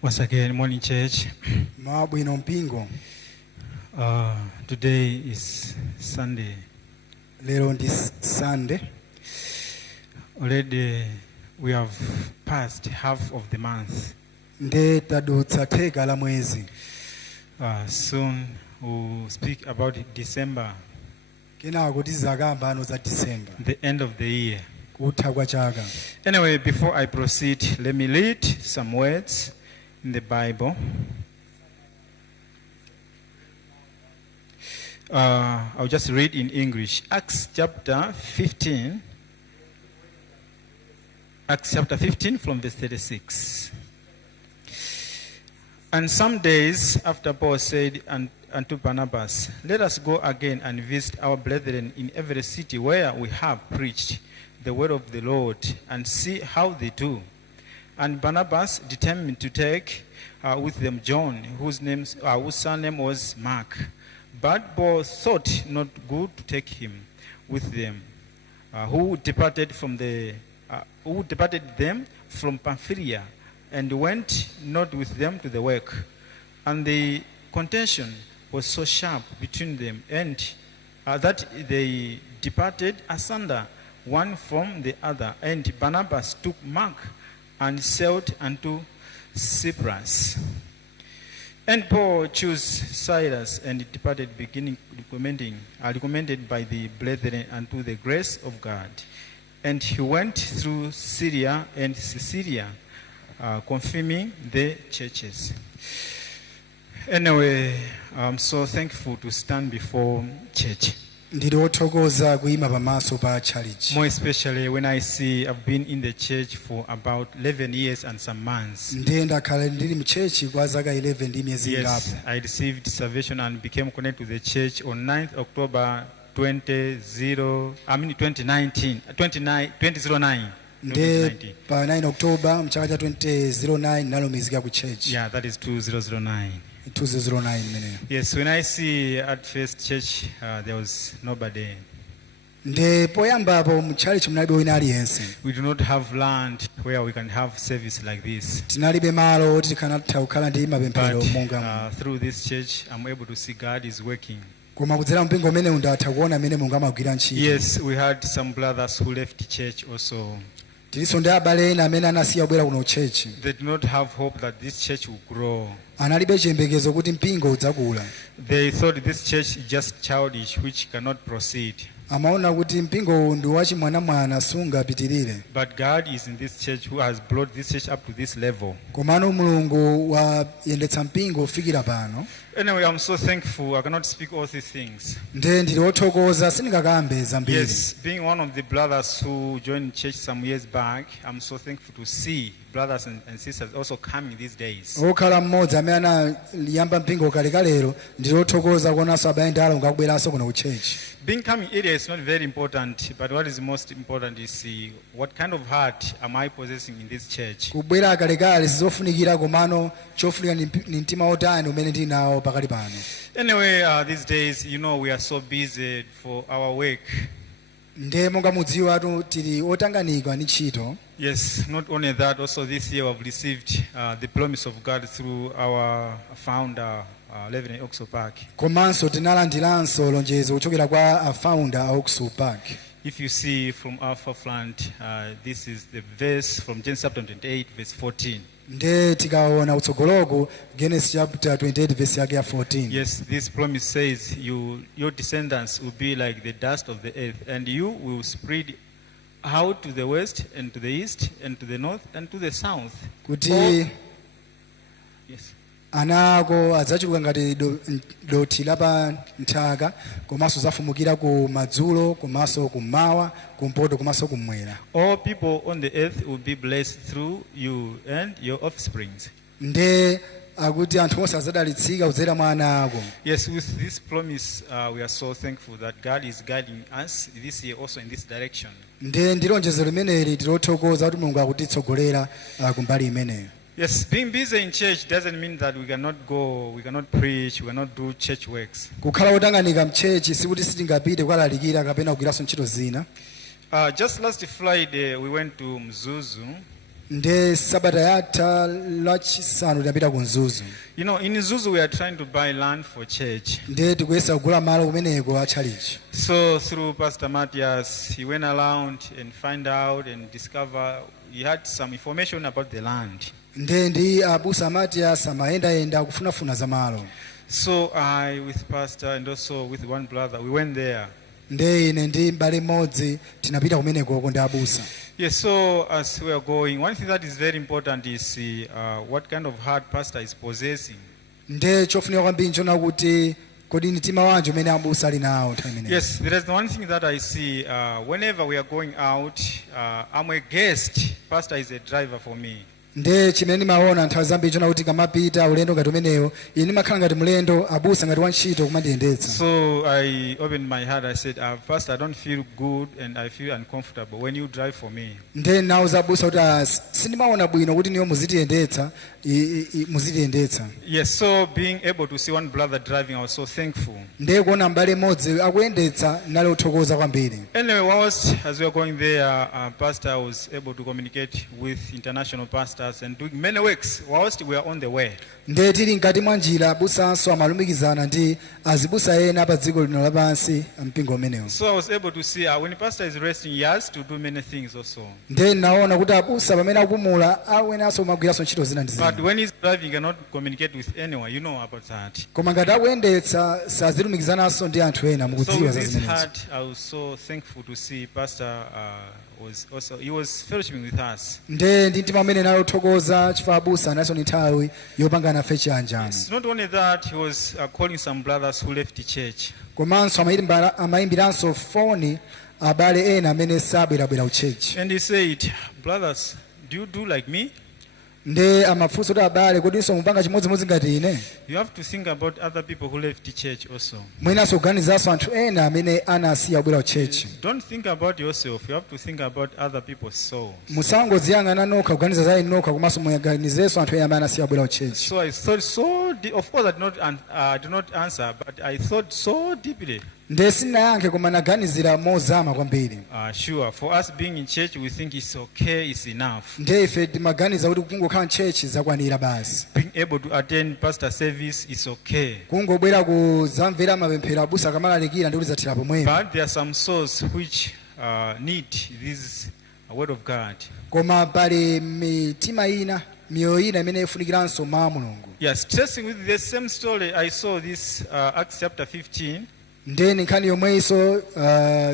Once again, morning church. Mabwino mpingo. Today is Sunday. Lero ndi Sunday. Already we have passed half of the month. Nde tadutsa theka la mwezi. Soon we'll speak about December. Kenako tizakamba ano za December. The end of the year. Kutha kwa chaka. Anyway, before I proceed, let me read some words in the Bible. I'll just read in English. Acts chapter 15. Acts chapter 15 from verse 36. And some days after Paul said unto Barnabas, let us go again and visit our brethren in every city where we have preached the word of the Lord, and see how they do. And Barnabas determined to take with them John, whose surname was Mark. But Paul thought not good to take him with them, who departed them from Pamphylia, and went not with them to the work. And the contention was so sharp between them, and that they departed asunder one from the other. And Barnabas took Mark and sailed unto Cyprus. And Paul chose Silas and departed, recommended by the brethren unto the grace of God. And he went through Syria and Cilicia, confirming the churches. Anyway, I'm so thankful to stand before church. Ndilothokoza kuima pamaso pa church. More especially when I see I've been in the church for about 11 years and some months. Ndiye ndakhala ndili mu church kwa zaka 11 ndi miyezi Yes, ngapo. I received salvation and became connected to the church on 9th October 2009. Nde pa 9 October mchaka cha 2009 nalumizika ku church. Yeah, that is 2009. 2009 mene. Yes, when I see at first church, there was nobody. Nde poyambapo mu church munalibe wina aliyense. We do not have land where we can have service like this. Tinalibe malo oti tikanatha kukhala ndi mapemphero monga. Through this church, I'm able to see God is working. Koma kudzera mpingo umene undatha kuona mene Mulungu amagwira ntchito. Yes, we had some brothers who left church also. Tiliso ndi abale ena amene anasiya kubwera kuno church. They do not have hope that this church will grow. Analibe chiyembekezo kuti mpingo udzakula. They thought this church is just childish, which cannot proceed. Amaona kuti mpingo ndi wachimwana sungapitirire. But God is in this church who has brought this church up to this level. Komano Mulungu wayendetsa mpingo kufikira pano. Anyway, I'm so thankful. I cannot speak all these things. Nde ndilothokoza sindingakambe zambiri. Yes, being one of the brothers who joined church some years back, I'm so thankful to see brothers and sisters also coming these days. Okhala mmodzi amene anayamba mpingo kalekalero ndilothokoza kuonanso abale ndi alongo akubweranso kuno ku church. Being coming here is not very important, but what is most important is what kind of heart am I possessing in this church. Kubwera kalekale sizofunikira komano chofunika ni mtima otani umene ndili nawo pakali pano. Anyway, these days, we are so busy for our work. Nde monga mudziwa tili otanganika ndi ntchito. Yes, not only that, also this year we have received the promise of God through our founder, Reverend Oxo Park. Komanso tinalandiranso lonjezo kuchokera kwa founder Oxo Park. If you see from our forefront, this is the verse from Genesis chapter 28, verse 14. Nde tikaona utsogoloko Genesis chapter 28 verse yake ya 14. Yes, this promise says your descendants will be like the dust of the earth, and you will spread out to the west and to the east and to the north and to the south. Kuti yes. Anako adzachuluka ngati dothi lapa nthaka, komanso zafumukira ku madzulo, komanso kummawa, kumpoto, komanso kumwera. All people on the earth will be blessed through you and your offsprings. Nde akuti anthu onse adzadalitsika kudzera mwa ana ako. Yes, with this promise, we are so thankful that God is guiding us this year also in this direction. Nde ndilonjezo limeneli tilothokoza kuti Mulungu akutitsogolera kumbali imeneyo. Yes, being busy in church doesn't mean that we cannot go, we cannot preach, we cannot do church works. Kukhala otanganika mchechi sikuti sitingapite kukalalikira kapena kugwiranso ntchito zina. Just last Friday we went to Mzuzu. nde sabata yatha lachisanu tinapita ku Zuzu. You know, in Zuzu we are trying to buy land for church. Nde tikuyesa kugula malo kumeneko a chalichi. So through Pastor Matthias, he went around and find out and discover he had some information about the land. Nde ndi abusa Matthias amayenda kufunafuna za malo. So I, with Pastor and also with one brother, we went there. Nde ine ndi mbale mmodzi tinapita kumeneko ndi abusa. Yes, so as we are going, one thing that is very important is what kind of heart pastor is possessing. Nde chofunika kwambiri nchona kuti kodi mtima wanje umene abusa ali nawo nthawi imeneyo. Yes, there is one thing that I see whenever we are going out, I'm a guest, pastor is a driver for me. Nde chimene ndimaona nthawi zambiri nchona kuti kamapita ulendo ngati umeneyo ine ndimakhala ngati mlendo abusa ngati wantchito kumandiyendetsa. So I opened my heart, I said, Pastor, I don't feel good and I feel uncomfortable when you drive for me. Nde nauza abusa kuti sindimaona bwino kuti niyo muzitiyendetsa. Yes, so being able to see one brother driving, I was so thankful. Nde kuona mbale mmodzi akuyendetsa nali uthokoza kwambiri. Anyway, as we were going there, Pastor was able to communicate with international pastors and doing many works whilst we are on the way. Nde tili mkati mwa njira abusanso amalumikizana ndi azibusa ena pa dziko lino lapansi mpingo umenewo. So I was able to see when pastor is resting, he has to do many things also. Nde naona kuti abusa pamene akupumula awenaso magwiranso ntchito zina ndi zina. But when he's driving, he cannot communicate with anyone. You know about that. Koma ngati akuyendetsa sazilumikizananso ndi anthu ena mukudziwa za So with this zimenezo. heart, I was so thankful to see Pastor he was fellowshipping with us. Nde ndi mtima umene nali uthokoza chifukwa abusa anaso ni nthawi yopanga nafe chiyanjano. It's not only that, he was calling some brothers who left the church. Komanso amayimbiranso foni abale ena amene sabwerabwera ku church. And he said, brothers, do you do like me? Nde amafunsa kuti abale kodinso mupanga chimodzimodzi ngati ine. You have to think about other people who left the church also. Mwenaso kuganizanso anthu ena amene anasiya kubwera ku church. Don't think about yourself. You have to think about other people's souls. Musangodziyang'ana nokha kuganiza za inu nokha komanso muganizenso anthu ena amene anasiya kubwera ku church. So I thought so deep. Of course, I did not answer, but I thought so deeply. Nde sinayankhe koma naganizira mozama kwambiri. Sure. For us being in church, we think it's okay, it's enough. Nde ife timaganiza kuti kungokhala church zakwanira basi. Being able to attend pastor service is okay. Kungobwera kuzamvera mapemphero abusa akamalalikira ndi kuti zathira pomwepo. But there are some souls which need this word of God. Koma pali mitima ina, miyoyo ina imene ifunikiranso mawu a Mulungu. Yes, tracing with the same story, I saw this Acts chapter 15. Nde nkhani yomweyinso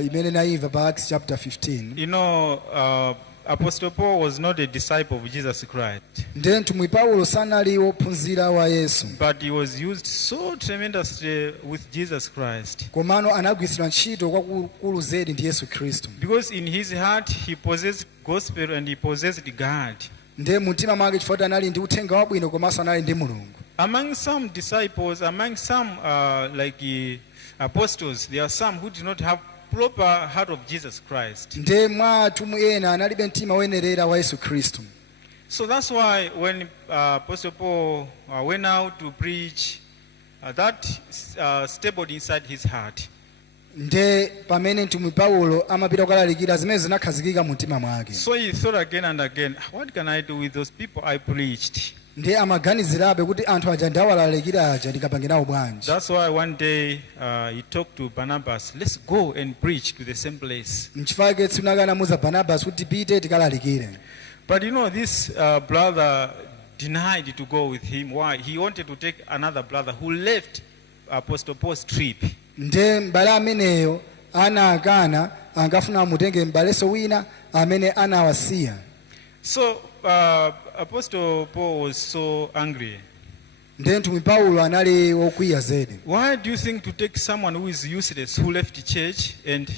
imene naimva pa Acts chapter 15. You know, Apostle Paul was not a disciple of Jesus Christ. Nde mtumwi Paulo sanali wophunzira wa Yesu. But he was used so tremendously with Jesus Christ. Komano anagwiritsidwa ntchito kwakukulu zedi ndi Yesu Khristu. Because in his heart he possessed gospel and he possessed God. Nde mtima mwake chifukwa anali ndi uthenga wabwino komanso anali ndi Mulungu. Among some disciples, among some apostles, there are some who did not have proper heart of Jesus Christ. Nde mwa atumwi ena analibe mtima woyenerera wa Yesu Khristu. So that's why when Apostle Paul went out to preach, that stayed inside his heart. Nde pamene mtumwi Paulo amapita kukalalikira zimene zinakhazikika mu mtima mwake. So he thought again and again, what can I do with those people I preached? Nde amaganizirabe kuti anthu aja ndawalalikira aja ndikapange nawo bwanji. That's why one day he talked to Barnabas, let's go and preach to the same place. Nchifukwa tsunakanamuza Barnabas kuti tipite tikalalikire. But you know, this brother denied to go with him. Why? He wanted to take another brother who left Apostle Paul's trip. Nde mbale ameneyo anakana angafuna amutenge mbaleso wina amene anawasiya. So Apostle Paul was so angry. Nde mtumwi Paulo anali wokwiya zedi. Why do you think to take someone who is useless, who left the church, and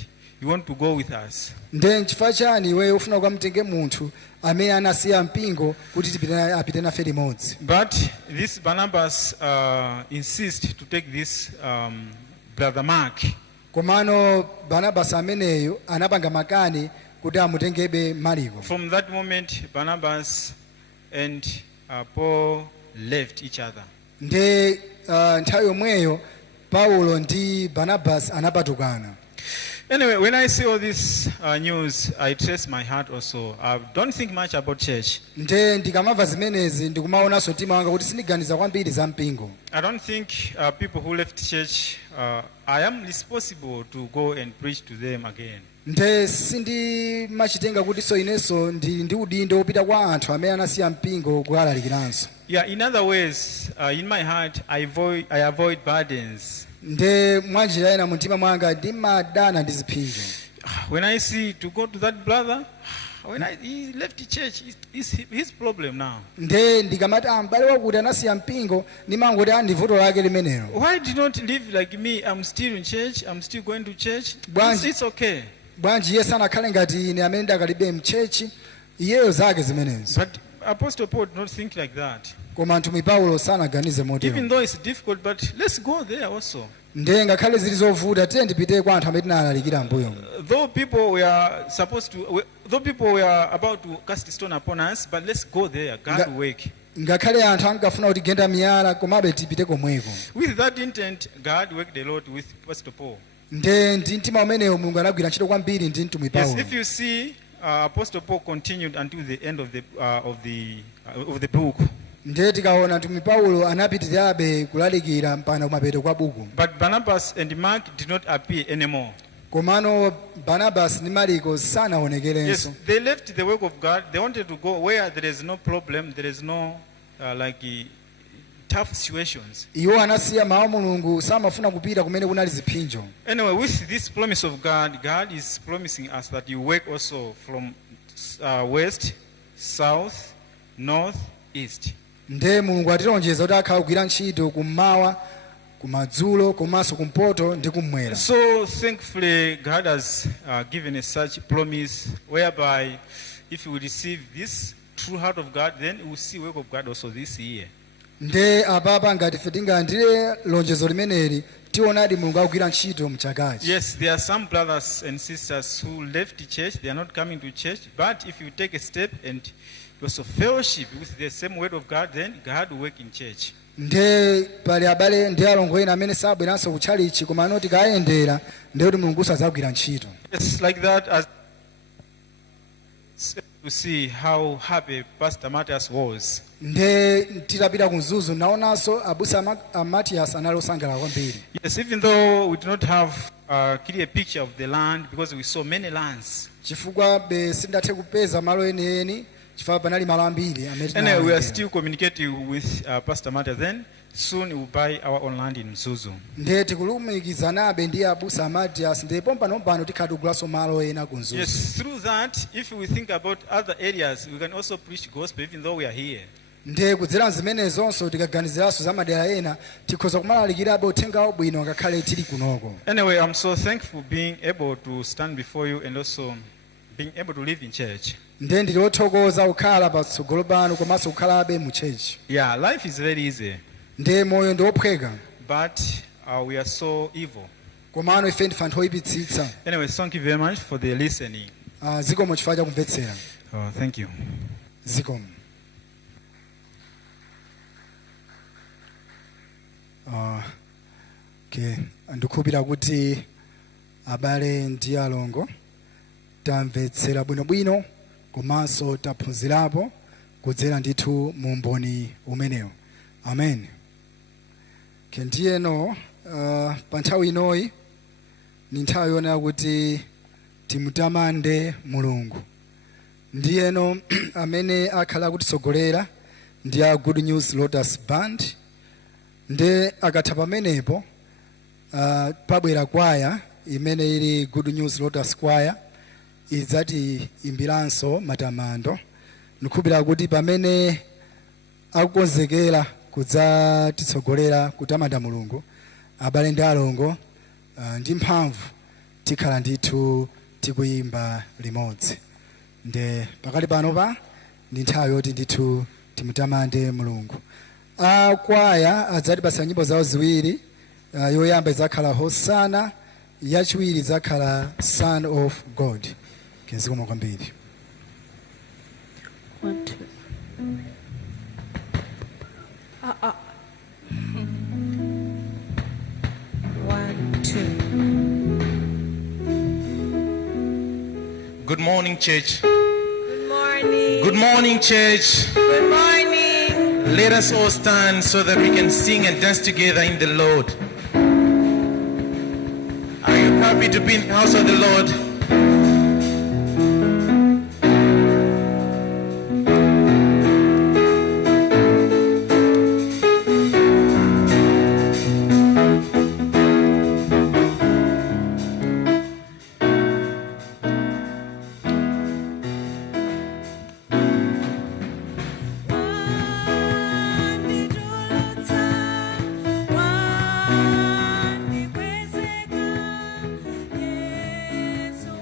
you want to go with us? Nde nchifukwa chani iwe ufuna kukamtenge munthu amene anasiya mpingo kuti apite nafe limodzi? But this Barnabas insists to take this brother Mark. Komano Barnabas ameneyo anapanga makani kuti amutengebe Mariko. From that moment, Barnabas and Paul left each other. Nde nthawi yomweyo Paulo ndi Barnabas anapatukana. Anyway, when I see all this news, I trace my heart also. I don't think much about church. nde ndikamva zimenezi ndikumaonanso mtima wanga kuti sindiganiza kwambiri za mpingo. I don't think people who left church, I am responsible to go and preach to them again. nde sindimachitenga kuti so inenso ndi udindo wopita kwa anthu amene anasiya mpingo kukalalikiranso. Yeah, in other ways, in my heart, I avoid burdens. nde mwanjira ena mumtima mwanga ndimadana ndi ziphinjo. When I see to go to that brother, he left the church, it's his problem now. nde ndikamati m'bale wakuti anasiya mpingo ndimangoti ndi vuto lake limenelo. Why did not live like me? I'm still in church, I'm still going to church. It's okay. bwanji iye sanakhale ngati ine amene ndakalibe mchechi, iyeyo zake zimenezo. But Apostle Paul did not think like that. koma mtumwi Paulo sanaganize motero. Even though it's difficult, but let's go there also. nde ngakhale zili zovuta tiye ndipite kwa anthu amene tinalalikira mbuyo. Though people were about to cast stone upon us, but let's go there. God will work. ngakhale anthu ankafuna kuti genda miyala komabe tipite komweko. With that intent, God worked a lot with Apostle Paul. nde ndi mtima umenewo mulungu anagwira ntchito kwambiri ndi mtumwi Yes, Paulo. if you see, Apostle Paul continued until the end of the book. nde tikaona mtumwi Paulo anapitirirabe kulalikira mpaka kumapeto kwa buku. But Barnabas and Mark did not appear anymore. komano Barnabas ndi Marko sanaonekerenso. Yes, they left the work of God. They wanted to go where there is no problem, there is no tough situations. iwo anasiya mawu a mulungu, samafuna kupita kumene kunali ziphinjo. Anyway, with this promise of God, God is promising us that you work also from west, south, north, east. nde mulungu atilonjeza kuti akhala kugwira ntchito kummawa, kumadzulo, komanso kumpoto ndi kummwera. So thankfully, God has given us such promise whereby if we receive this true heart of God, then we will see work of God also this year. nde apapa ngati ife tingalandire lonjezo limeneli tionadi mulungu akugwira ntchito mchakachi. Yes, there are some brothers and sisters who left the church, they are not coming to church, but if you take a step and you also fellowship with the same word of God, then God will work in church. nde pali abale ndi alongo ena amene sabweranso kutchalichi koma anoti kayendera ndekuti mulungu sazagwira ntchito. It's like that as to see how happy Pastor Matthias was. nde titapita ku Mzuzu naonanso abusa Matthias anali osangalala kwambiri. Yes, even though we do not have a clear picture of the land because we saw many lands. chifukwa sindathe kupeza malo enieni chifukwa panali malo ambiri amene Anyway, we are still communicating with Pastor Matthias. Then soon we will buy our own land in Mzuzu. nde tikulumikizanabe ndi abusa Matthias ndipo pano tikhala tikugulaso malo ena ku Mzuzu. Yes, through that, if we think about other areas, we can also preach gospel even though we are here. nde kudzera zimenezonso tikaganiziranso za madera ena tikhoza kumalalikirabe uthenga wabwino ngakhale tili kunoko. Anyway, I'm so thankful being able to stand before you and also being able to live in church. nde ndili othokoza kukhala patsogolo pano komanso kukhalabe mu church. Yeah, life is very easy, nde moyo ndi ophweka but we are so evil. komano ife ndife anthu oyipitsitsa. Anyway, thank you very much for the listening. zikomo chifukwa chakumvetsera. Thank you. zikomo. Okay, ndikukhulupirira kuti abale ndi alongo tamvetsera bwinobwino komanso taphunzirapo kudzera ndithu mu umboni umenewo. Amen. Ndiyeno pa nthawi inoyi ni nthawi yonena kuti timutamande mulungu. Ndiyeno amene akhala kutitsogolera ndi a Good News Lotus Band. nde akatha pamenepo pabwera kwaya imene ili Good News Lotus Choir idzati imbiranso matamando. Ndikukhulupirira kuti pamene akukonzekera kudzatitsogolera kutamanda mulungu abale ndi alongo ndi mphamvu tikhala ndithu tikuyimba limodzi. nde pakali panopa ndi nthawi yoti ndithu timutamande mulungu. Kwaya adzatipatsa nyimbo zawo ziwiri, yoyamba idzakhala Hosana, yachiwiri idzakhala Son of God. Zikomo kwambiri. 1 2 1 2 Good morning, church. Good morning. Good morning, church. Good morning. Let us all stand so that we can sing and dance together in the Lord. Are you happy to be in the house of the Lord? Yesu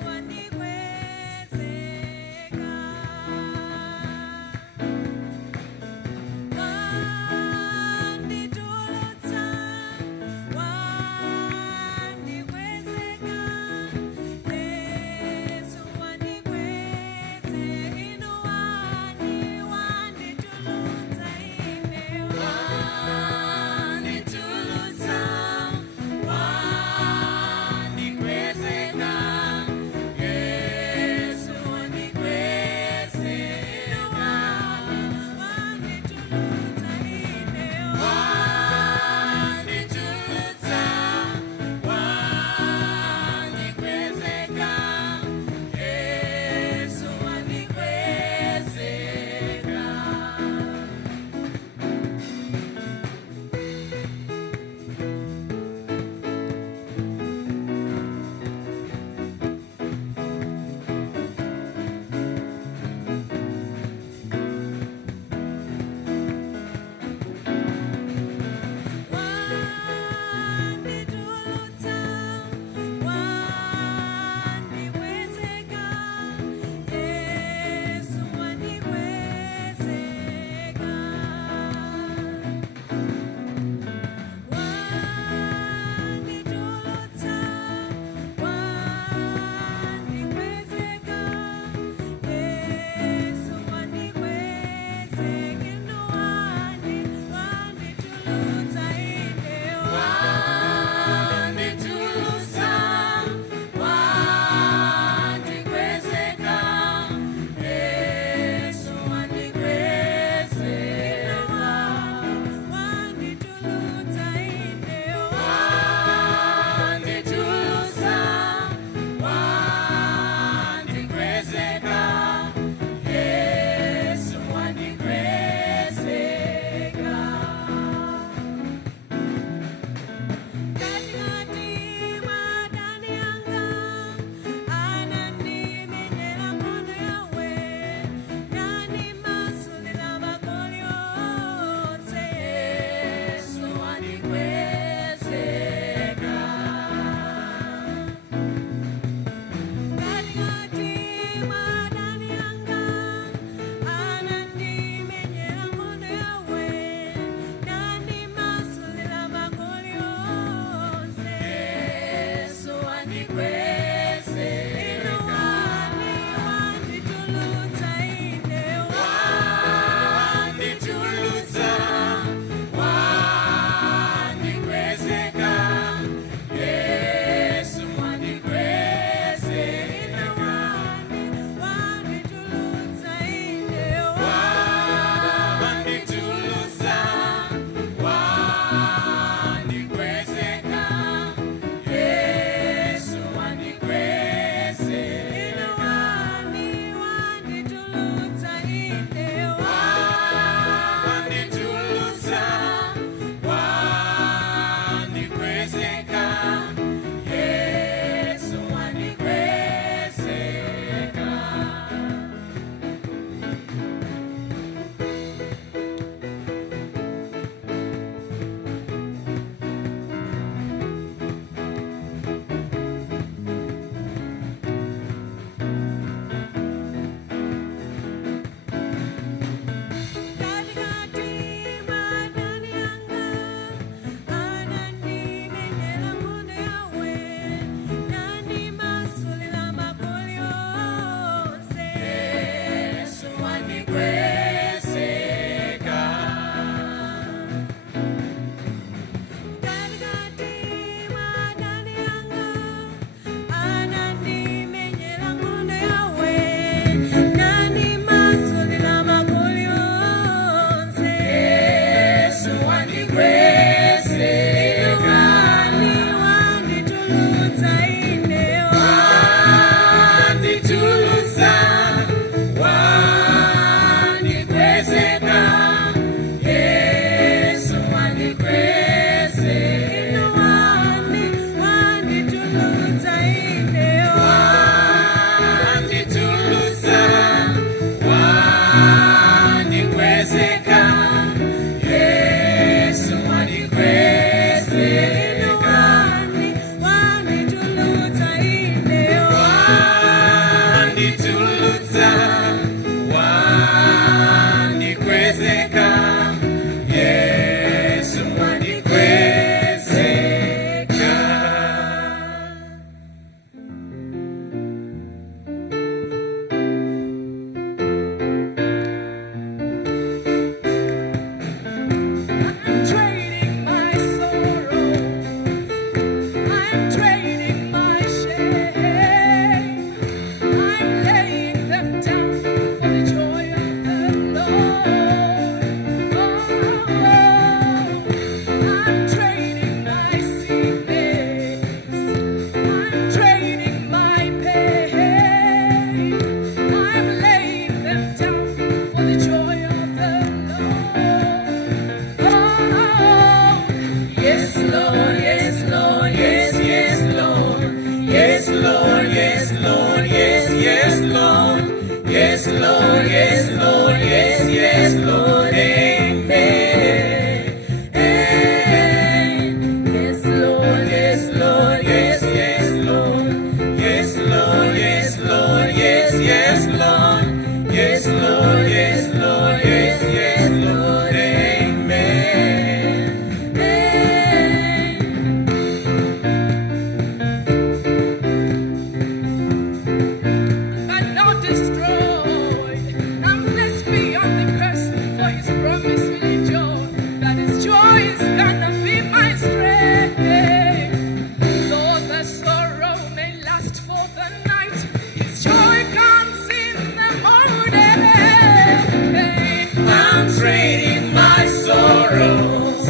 sorrows.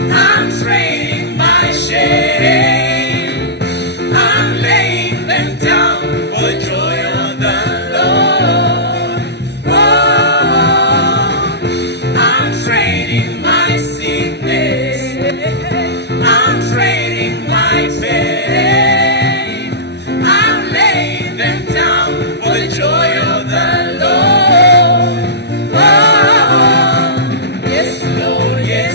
I'm trading my shame. I'm laying them down for the joy of the Lord. Oh, I'm trading my sickness. I'm trading my pain. I'm laying them down for the joy of the Lord. Oh, yes, Lord, yes.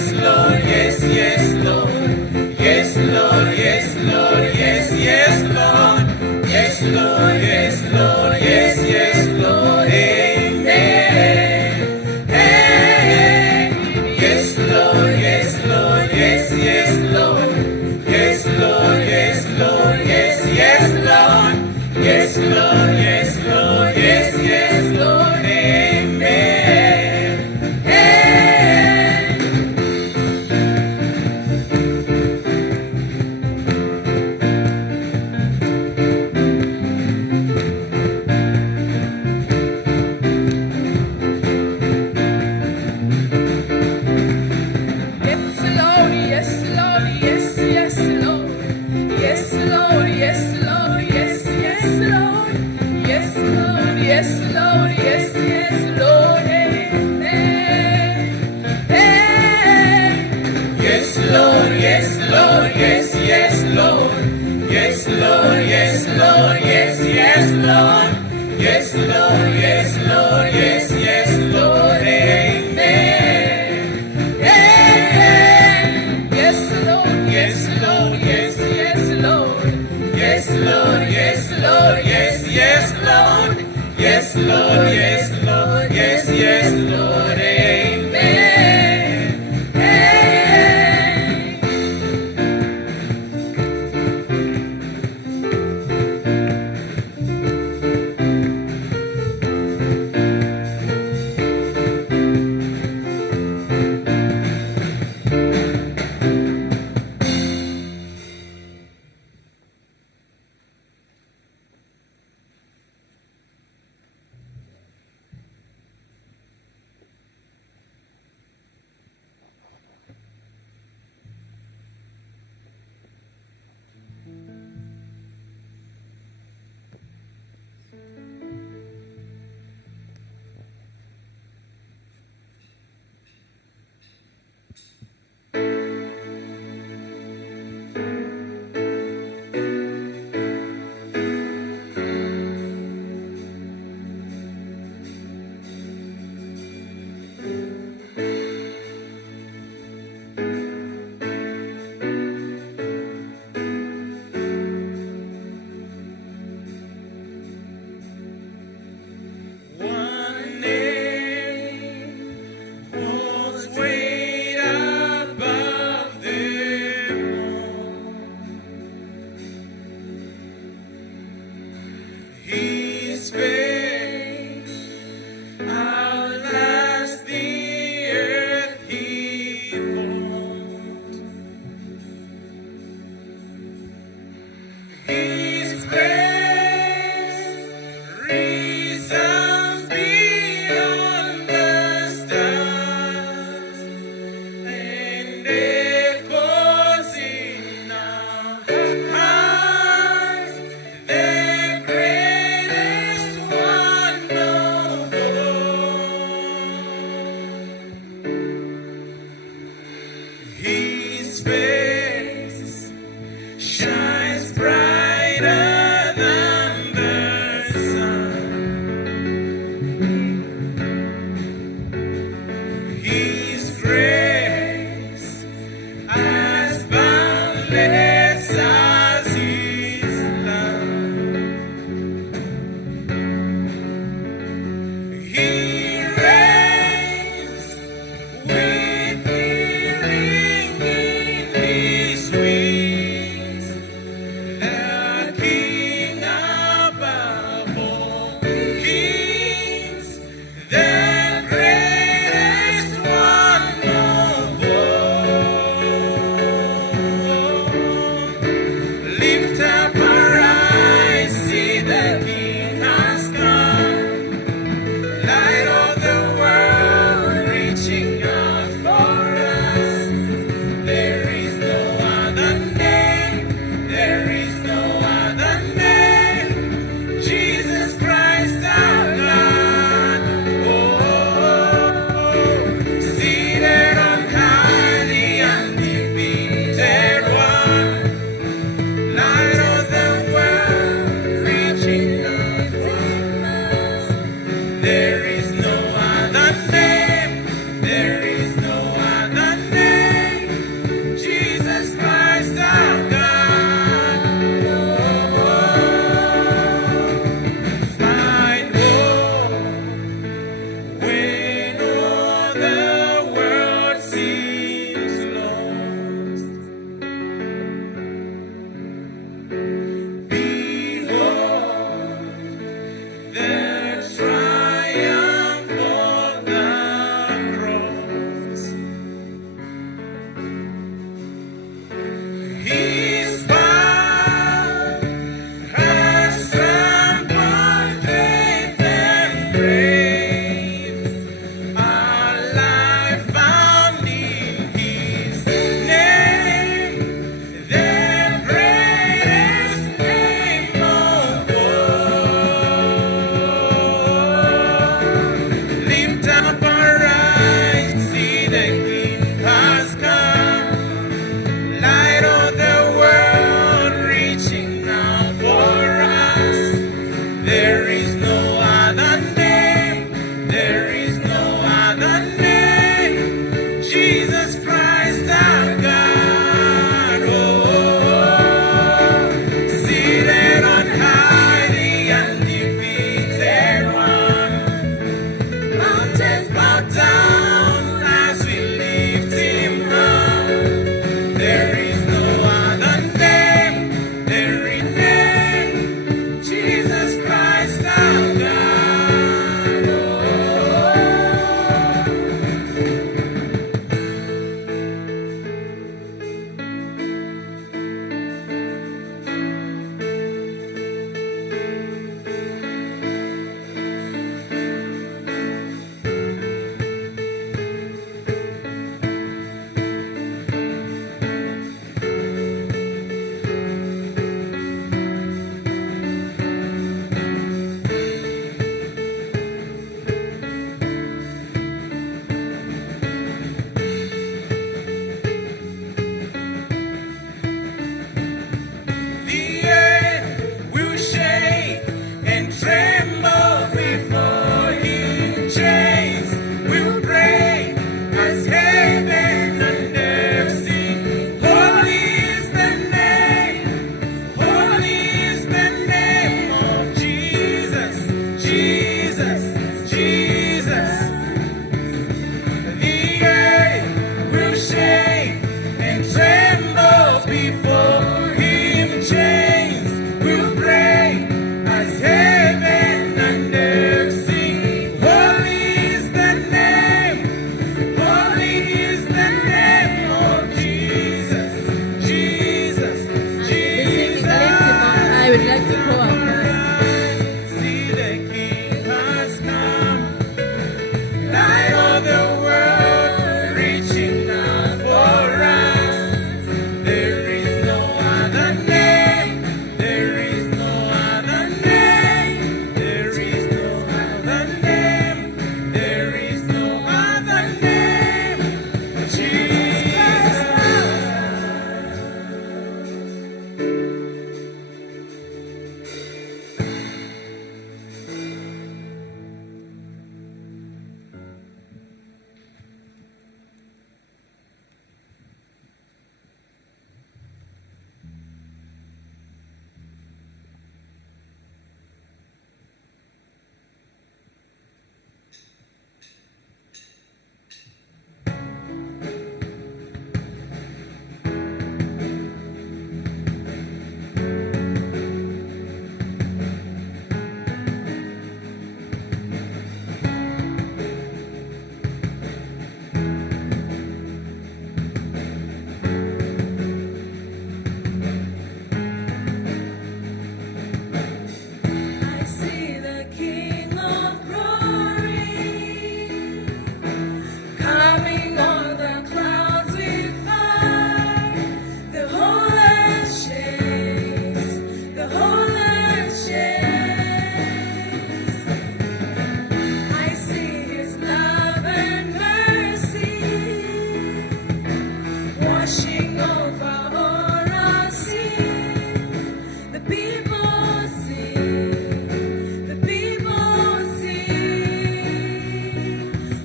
washing over all our sins. The people sing, the people sing.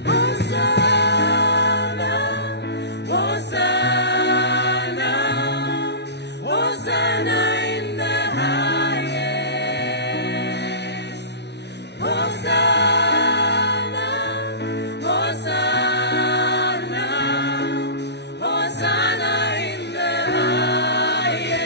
Hosanna, Hosanna, Hosanna in the highest. Hosanna, Hosanna, Hosanna in the highest.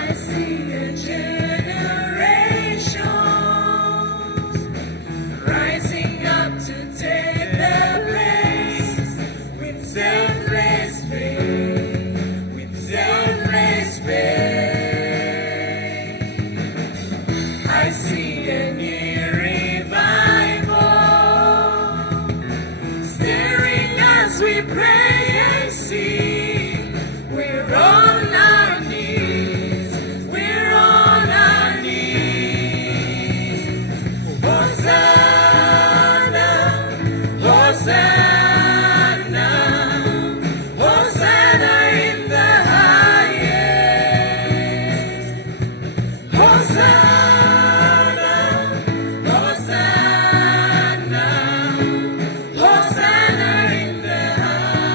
I see a generation rising up to take their place with selfless faith, with selfless faith. I see a new revival stirring as we pray and sing. We're on our knees, we're on our knees. Hosanna, Hosanna, Hosanna in the highest. Hosanna, Hosanna, Hosanna in the highest.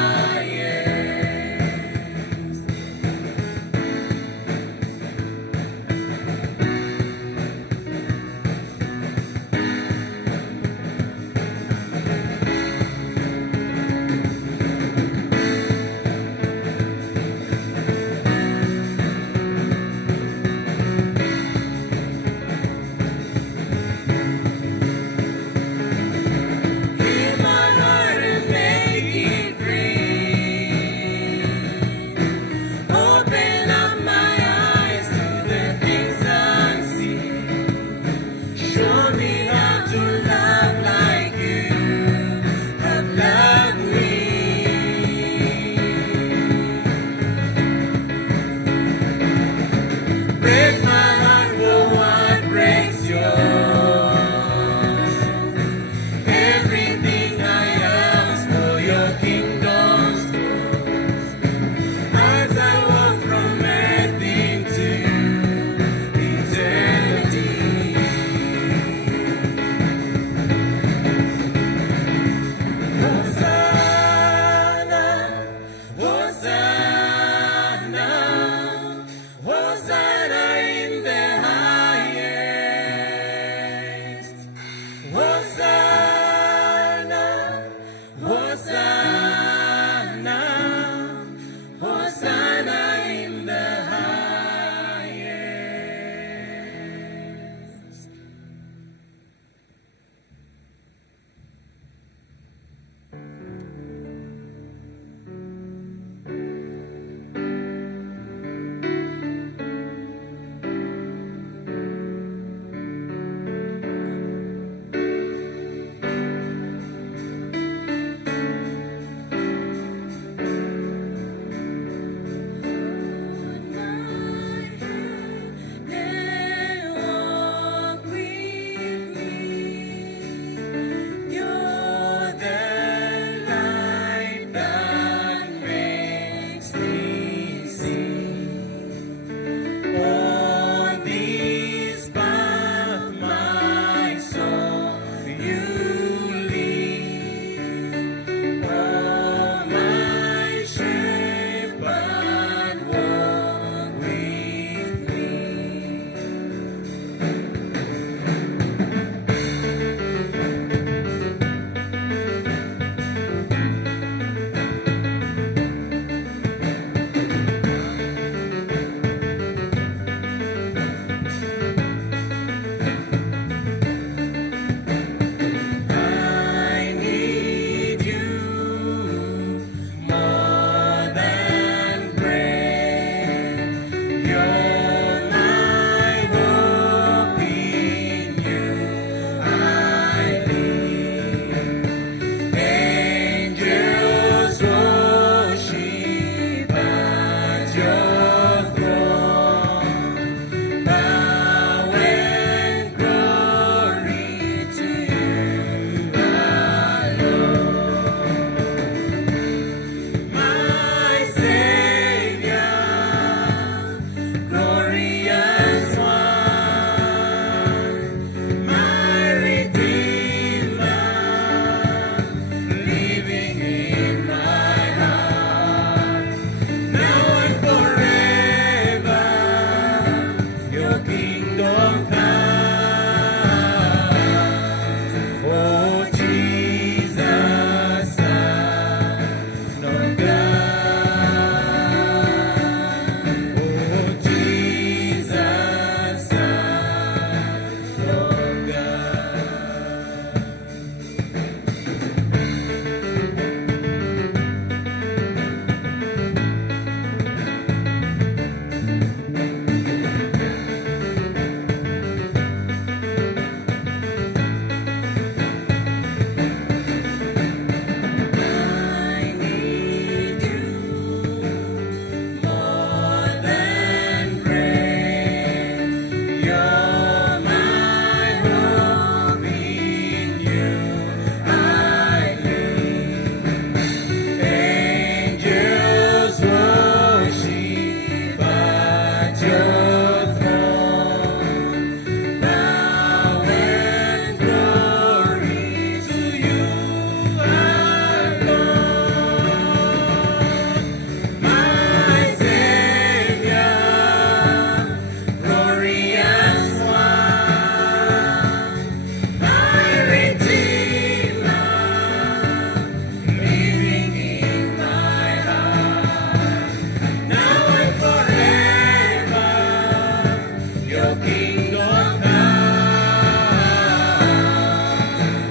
kingdom come.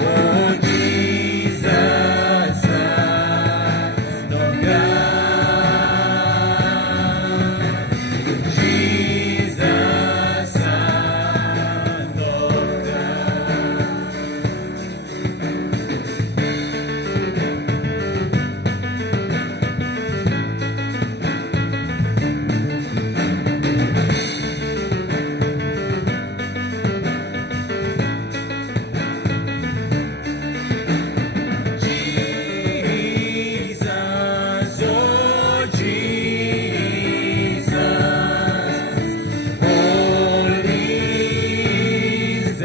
Oh, Jesus, Son of God. Jesus, Son of Jesus, oh Jesus, holy is the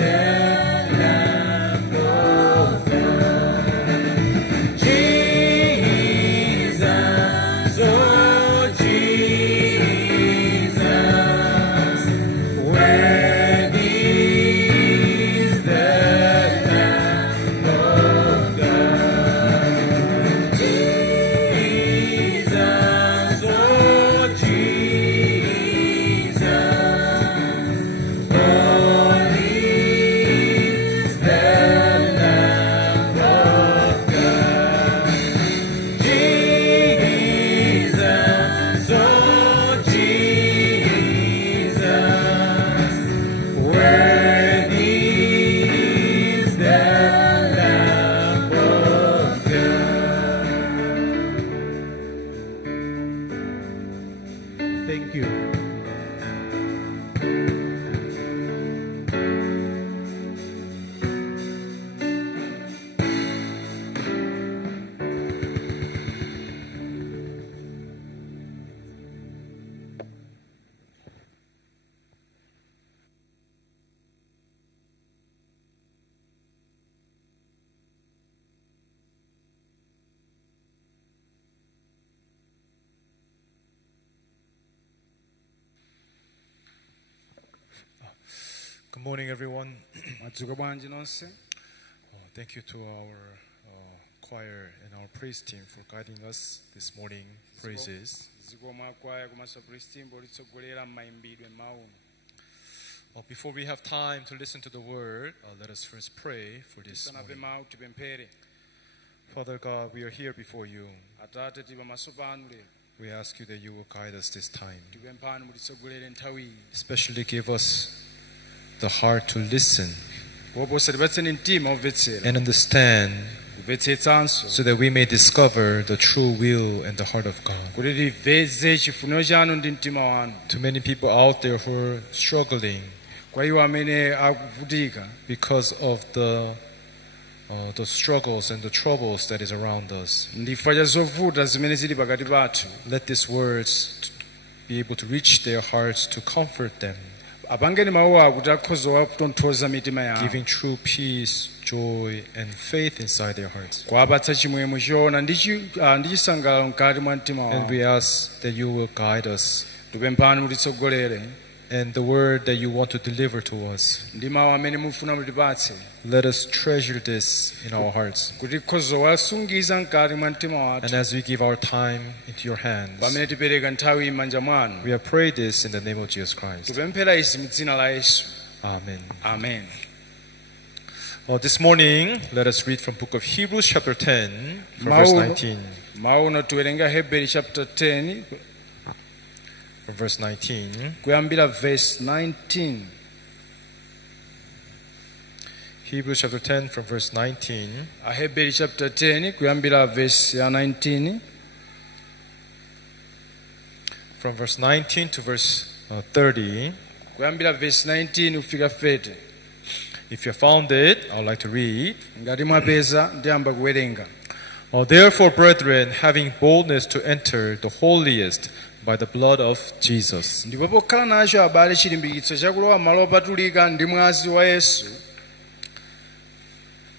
Lamb of God. Jesus, oh Jesus, worthy is the Lamb of God. Jesus, oh Jesus, holy is the Lamb of God. Jesus, oh Jesus, worthy is the Lamb of God. Thank you. Good morning, everyone. madzuka bwanji nonse. Thank you to our choir and our praise team for guiding us this morning. Praises. zikoma kwaya komanso praise team politsogolera m'mayimbidwe m'mauno. Before we have time to listen to the word, let us first pray for this tisanamve morning. mawu tipemphere. Father God, we are here before you. Atate tili pamaso panu lero, We ask you that you will guide us this time. tipemphani mutitsogolere nthawi iyi. Especially give us the heart to listen koposa tipatseni mtima omvetsera, and understand kumvetsetsanso so that we may discover the true will and the heart of God. kuti tipeze chifuniro chanu ndi mtima wanu. To many people out there who are struggling Kwa iwo amene akuvutika because of the struggles and the troubles that is around us. ndifa cha zovuta zimene zili pakati pathu, Let these words be able to reach their hearts to comfort them, apangeni mawu ako kuti akhoza kutonthoza mitima yawo, giving true peace, joy, and faith inside their hearts. kuwapatsa chimwemwe choona ndi chisangalalo mkati mwa mtima And wawo. we ask that you will guide us, tipemphani mutitsogolere and the word that you want to deliver to us, ndi mawu amene mufuna mutipatse, let us treasure this in our hearts. kuti tikhoza kuwasungiza mkati mwa mtima And wathu as we give our time into your hands, pamene tipereka nthawi m'manja mwanu. we have prayed this in the name of Jesus Christ. tipemphera izi m'dzina la Yesu. Amen. Amen. This morning, let us read from book of Hebrews chapter 10 from verse 19. Mawu tiwerenga Hebrew chapter 10 From verse 19. kuyambira verse 19. Hebrews chapter 10 from verse 19. Hebrew chapter 10 kuyambira verse ya 19. From verse 19 to verse 30. kuyambira verse 19 kufika 30. If you found it, I would like to read. ngati mwapeza ndiyamba kuwerenga. Therefore, brethren, having boldness to enter the holiest by the blood of Jesus, ndipo pokhala nacho abale chilimbikitso chakulowa malo opatulika ndi mwazi wa Yesu,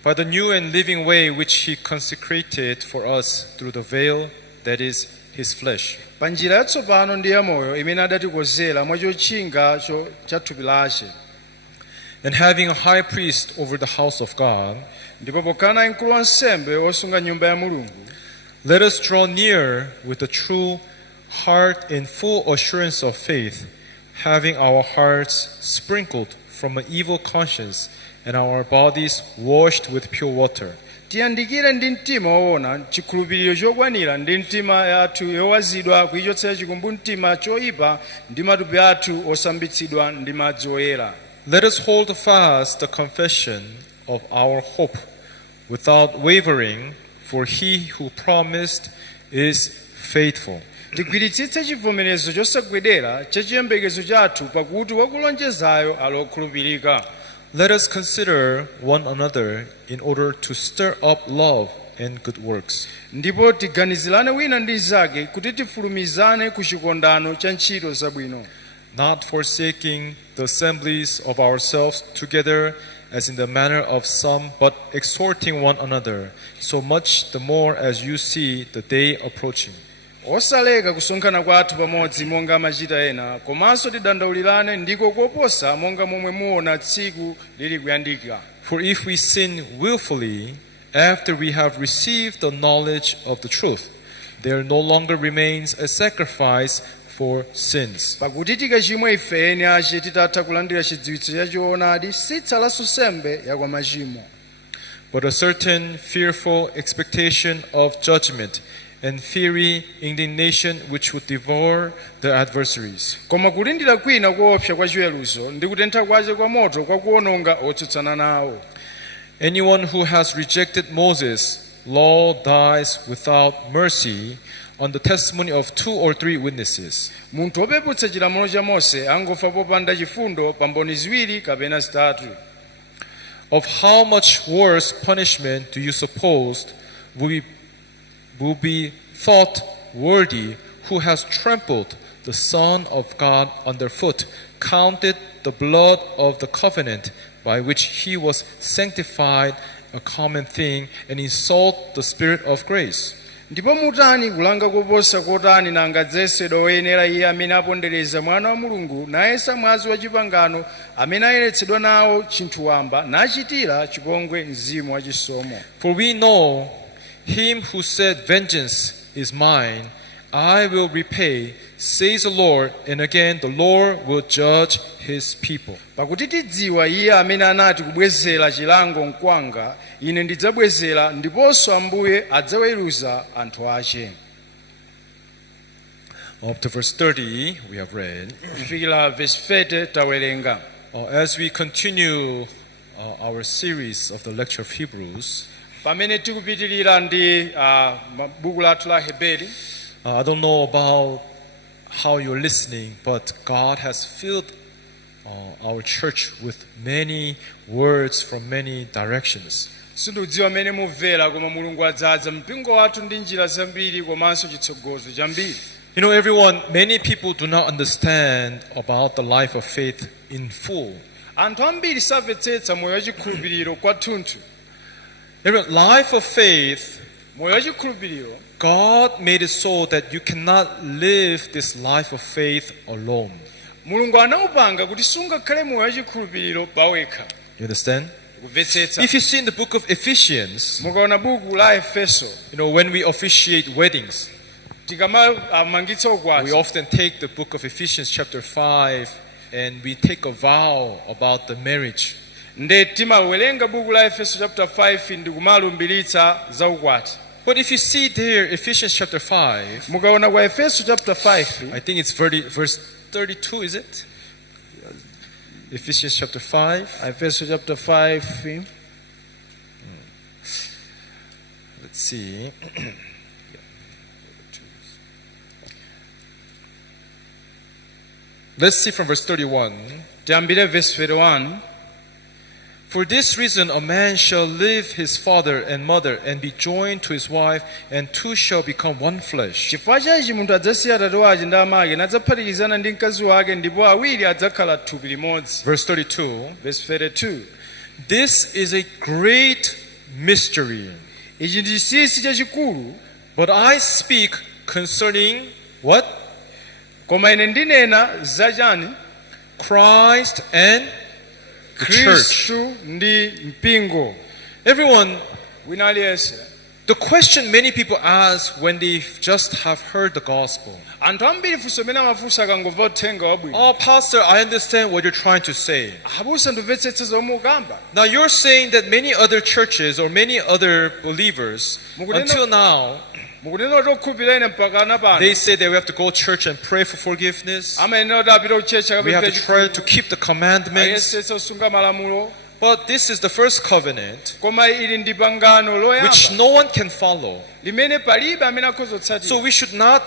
by the new and living way which he consecrated for us through the veil that is his flesh, pa njira yatsopano ndi yamoyo imene adatikozera mwa chotchinga cha thupi lace. and having a high priest over the house of God, ndipo pokhala naye mkulu wa nsembe osunga nyumba ya Mulungu, let us draw near with a true heart in full assurance of faith, having our hearts sprinkled from an evil conscience and our bodies washed with pure water. tiyandikire ndi mtima woona chikhulupiriro chokwanira ndi mtima yathu yowazidwa kuichotsera chikumbu mtima choyipa ndi matupi athu osambitsidwa ndi madzi oyera. Let us hold fast the confession of our hope without wavering, for he who promised is faithful. tigwiritsitse chivomerezo chosagwedera cha chiyembekezo chathu pakuti wakulonjezayo ali okhulupirika. Let us consider one another in order to stir up love and good works. ndipo tiganizirane wina ndi nzake kuti tifulumizane ku chikondano cha ntchito zabwino. Not forsaking the assemblies of ourselves together as in the manner of some, but exhorting one another, so much the more as you see the day approaching. osaleka kusonkhana kwathu pamodzi monga amachita ena, komanso tidandaulirane ndiko koposa monga momwe muona tsiku lili kuyandika. For if we sin willfully after we have received the knowledge of the truth, there no longer remains a sacrifice for sins. pakuti tikachimwa ife eni ache titatha kulandira chidziwitso cha choonadi, sitsalanso nsembe ya kwa machimo, But a certain fearful expectation of judgment and fiery indignation which would devour the adversaries. koma kulindira kwina koopsa kwa chiweruzo ndi kutentha kwace kwa moto kwa kuwononga otsutsana nawo. Anyone who has rejected Moses' law dies without mercy on the testimony of 2 or 3 witnesses. munthu wopeputsa chilamulo cha Mose angofa popanda chifundo pa mboni ziwiri kapena zitatu. Of how much worse punishment do you suppose will be thought worthy who has trampled the Son of God underfoot, counted the blood of the covenant by which he was sanctified a common thing, and insult the Spirit of grace? ndipo mutani kulanga koposa kotani nanga dzesedwa woyenera iye amene apondereza mwana wa Mulungu nayesa mwazi wa chipangano amene ayeretsedwa nawo chinthu wamba nachitira chipongwe mzimu wa chisomo. For we know him who said, "Vengeance is mine, I will repay," says the Lord, and again the Lord will judge his people. pakuti tidziwa iye amene anati kubwezera chilango nkwanga, ine ndidzabwezera, ndiponso Ambuye adzaweruza anthu ache. Up to verse 30 we have read. kufikira verse 30 tawerenga. As we continue our series of the lecture of Hebrews, pamene tikupitirira ndi buku lathu la Heberi, I don't know about how you're listening, but God has filled our church with many words from many directions. sindidziwa mene mumvera, koma Mulungu adzaza mpingo wathu ndi njira zambiri komanso chitsogozo chambiri. You know, many people do not understand about the life of faith in full. anthu ambiri samvetsetsa moyo wachikhulupiriro kwathunthu. Life of faith, moyo wachikhulupiriro God made it so that you cannot live this life of faith alone. Mulungu anaupanga kuti sungakhale moyo wachikhulupiriro pawekha. You understand? kumvetsetsa. If you see in the book of Ephesians, mukaona buku la Efeso, when we officiate weddings, tikamamangitsa we ukwati, often take the book of Ephesians chapter 5 and we take a vow about the marriage. nde timawerenga buku la Efeso chapter 5 ndi kumalumbiritsa za ukwati. But if you see there, Ephesians chapter 5, mukaona kwa Efeso chapter 5, I think it's verse 32, is it? Ephesians chapter 5. Efeso chapter 5, Let's see. Let's see from verse 31. tiyambire verse 31. For this reason a man shall leave his father and mother and be joined to his wife, and two shall become one flesh. chifukwa chachi munthu adzasiya atate wake ndi amake nadzaphatikizana ndi mkazi wake, ndipo awiri adzakhala thupi limodzi. Verse 32. Verse 32. This is a great mystery, ichi ndi chinsinsi chachikulu, but I speak concerning what? koma ine ndinena zachani? Christ and the church. Khristu ndi mpingo. Everyone, wina aliyense The question many people ask when they just have heard the gospel. anthu ambiri funso mene amafunsa akangomva uthenga wabwino. Oh, Pastor, I understand what you're trying to say. abusa ndimvetsetsa zomwe ukamba. Now you're saying that many other churches or many other believers until now, mukunena kuti okhulupirira ine mpaka napano they say that we have to go to church and pray for forgiveness. amayenera kuti apite kuchecha We have to try to keep the commandments. ayesetsa kusunga malamulo. But this is the first covenant koma ili ndi pangano which loyamba no one can follow. limene palibe amene akhoza kutsatira. So we should not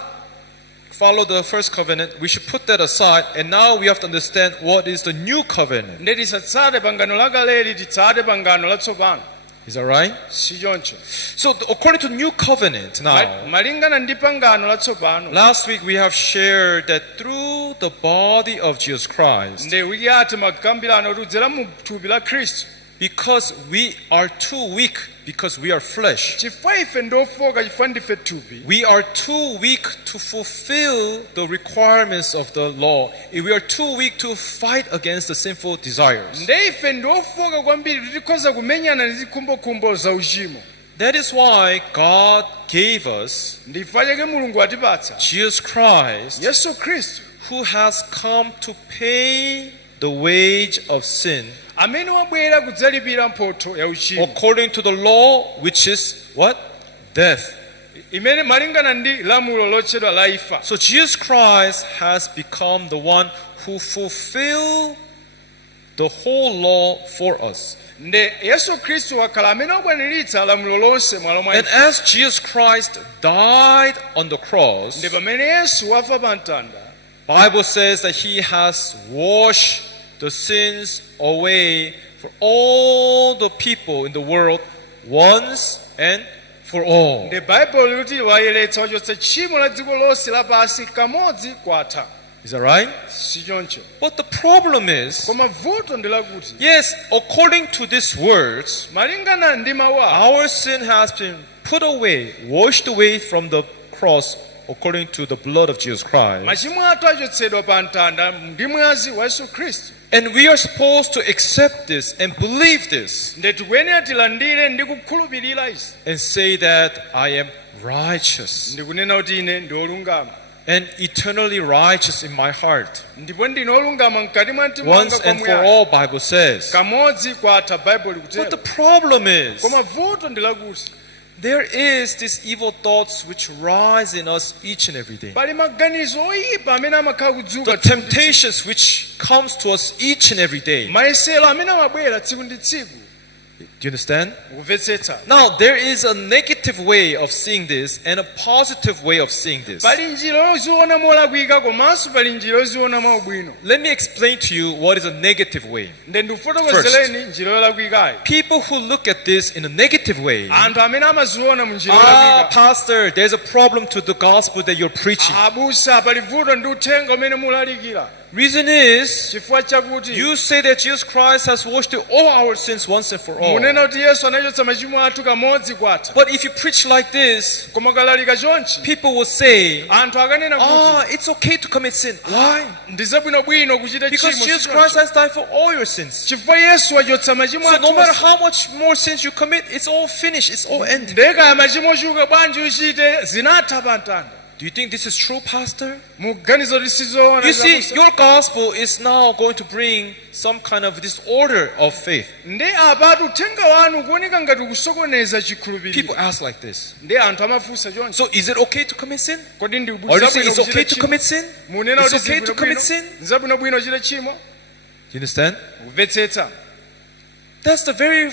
follow the first covenant. We should put that aside. And now we have to understand what is the new covenant. nde tisatsate pangano lakaleli titsate pangano latsopano. Is that right? si choncho. So according to new covenant now, malingana ndi pangano latsopano. last week we have shared that through the body of Jesus Christ, nde wiki yathu makambirano kudzera mu thupi la khristu. because we are too weak, because we are flesh, chifukwa ife ndofoka chifukwa ndife thupi. we are too weak to fulfill the requirements of the law. We are too weak to fight against the sinful desires. nde ife ndofoka kwambiri kuti tikhoza kumenyana ndi zikhumbokhumbo za uchimo. That is why God gave us ndifa chake mulungu atipatsa Jesus Christ, yesu khristu who has come to pay the wage of sin amene wabwera kudzalipira mphotho ya uchimo. according to the law, which is what? Death. imene malingana ndi lamulo lotchedwa la imfa. So Jesus Christ has become the one who fulfilled the whole law for us. nde yesu khristu wakhala amene wakwaniritsa lamulo lonse mwalo mwa And ife. as Jesus Christ died on the cross, nde pamene yesu wafa pa mtanda, Bible says that he has washed the sins away for all the people in the world once and for all. nde baibulo likuti wayeretsa wachotsa tchimo la dziko lonse lapansi kamodzi kwatha. Is that right? si choncho. But the problem is, koma vuto ndi lakuti yes, according to these words, malingana ndi mawu awa our sin has been put away, washed away from the cross according to the blood of Jesus Christ. machimo athu achotsedwa pa mtanda ndi mwazi wa yesu khristu. And we are supposed to accept this and believe this nde tikuyenera tilandire ndi kukhulupirira izi. and say that I am righteous ndikunena kuti ine ndi olungama and eternally righteous in my heart. ndipo ndine olungama mkati mwa mtima wanga Once and for kwamuyaya. all, Bible says. kamodzi kwatha baibulo But the likutero. problem is, koma vuto ndi lakuti there is these evil thoughts which rise in us each and every day. pali maganizo oyipa amene amakhala kudzuka The temptations which comes to us each and every day. mayesero amene amabwera tsiku ndi tsiku. Do you understand? ukumvetsetsa. Now, there is a negative way of seeing this and a positive way of seeing this. pali njira yoziona molakwika komanso pali njira yoziona maubwino. Let me explain to you what is a negative way. nde ndikufotokozereni njira yolakwikayi. People who look at this in a negative way, anthu amene amaziona mu njira yolakwika. Pastor, there's a problem to the gospel that you're preaching. abusa pali vuto ndi uthenga umene mulalikira. Reason is, chifukwa chakuti you say that Jesus Christ has washed all our sins once and for all. munena kuti yesu anachotsa machimo athu kamodzi kwatha. But if you preach like this, koma kalalika chonchi people will say, anthu akanena kuti it's okay to commit sin. Why? ndi zabwinobwino kuchita Because chimo. Jesus Christ has died for all your sins. chifukwa yesu wachotsa machimo So no matter athu. how much more sins you commit, it's all finished. It's all ended. ndekaya machimo ochuluka bwanji uchite zinatha pa mtanda. Do you think this is true, Pastor? muganizo lisizoona. You see, your gospel is now going to bring some kind of disorder of faith. ndi apatu uthenga wanu kuoneka ngati kusokoneza chikhulupiriro. People ask like this. ndi anthu amafunsa chonchi. So is it okay to commit sin? kodi ndi Or you say it's okay to commit sin? munena It's kuti okay to commit sin? zabwinobwino uchite chimo. Do you understand? kumvetsetsa. That's the very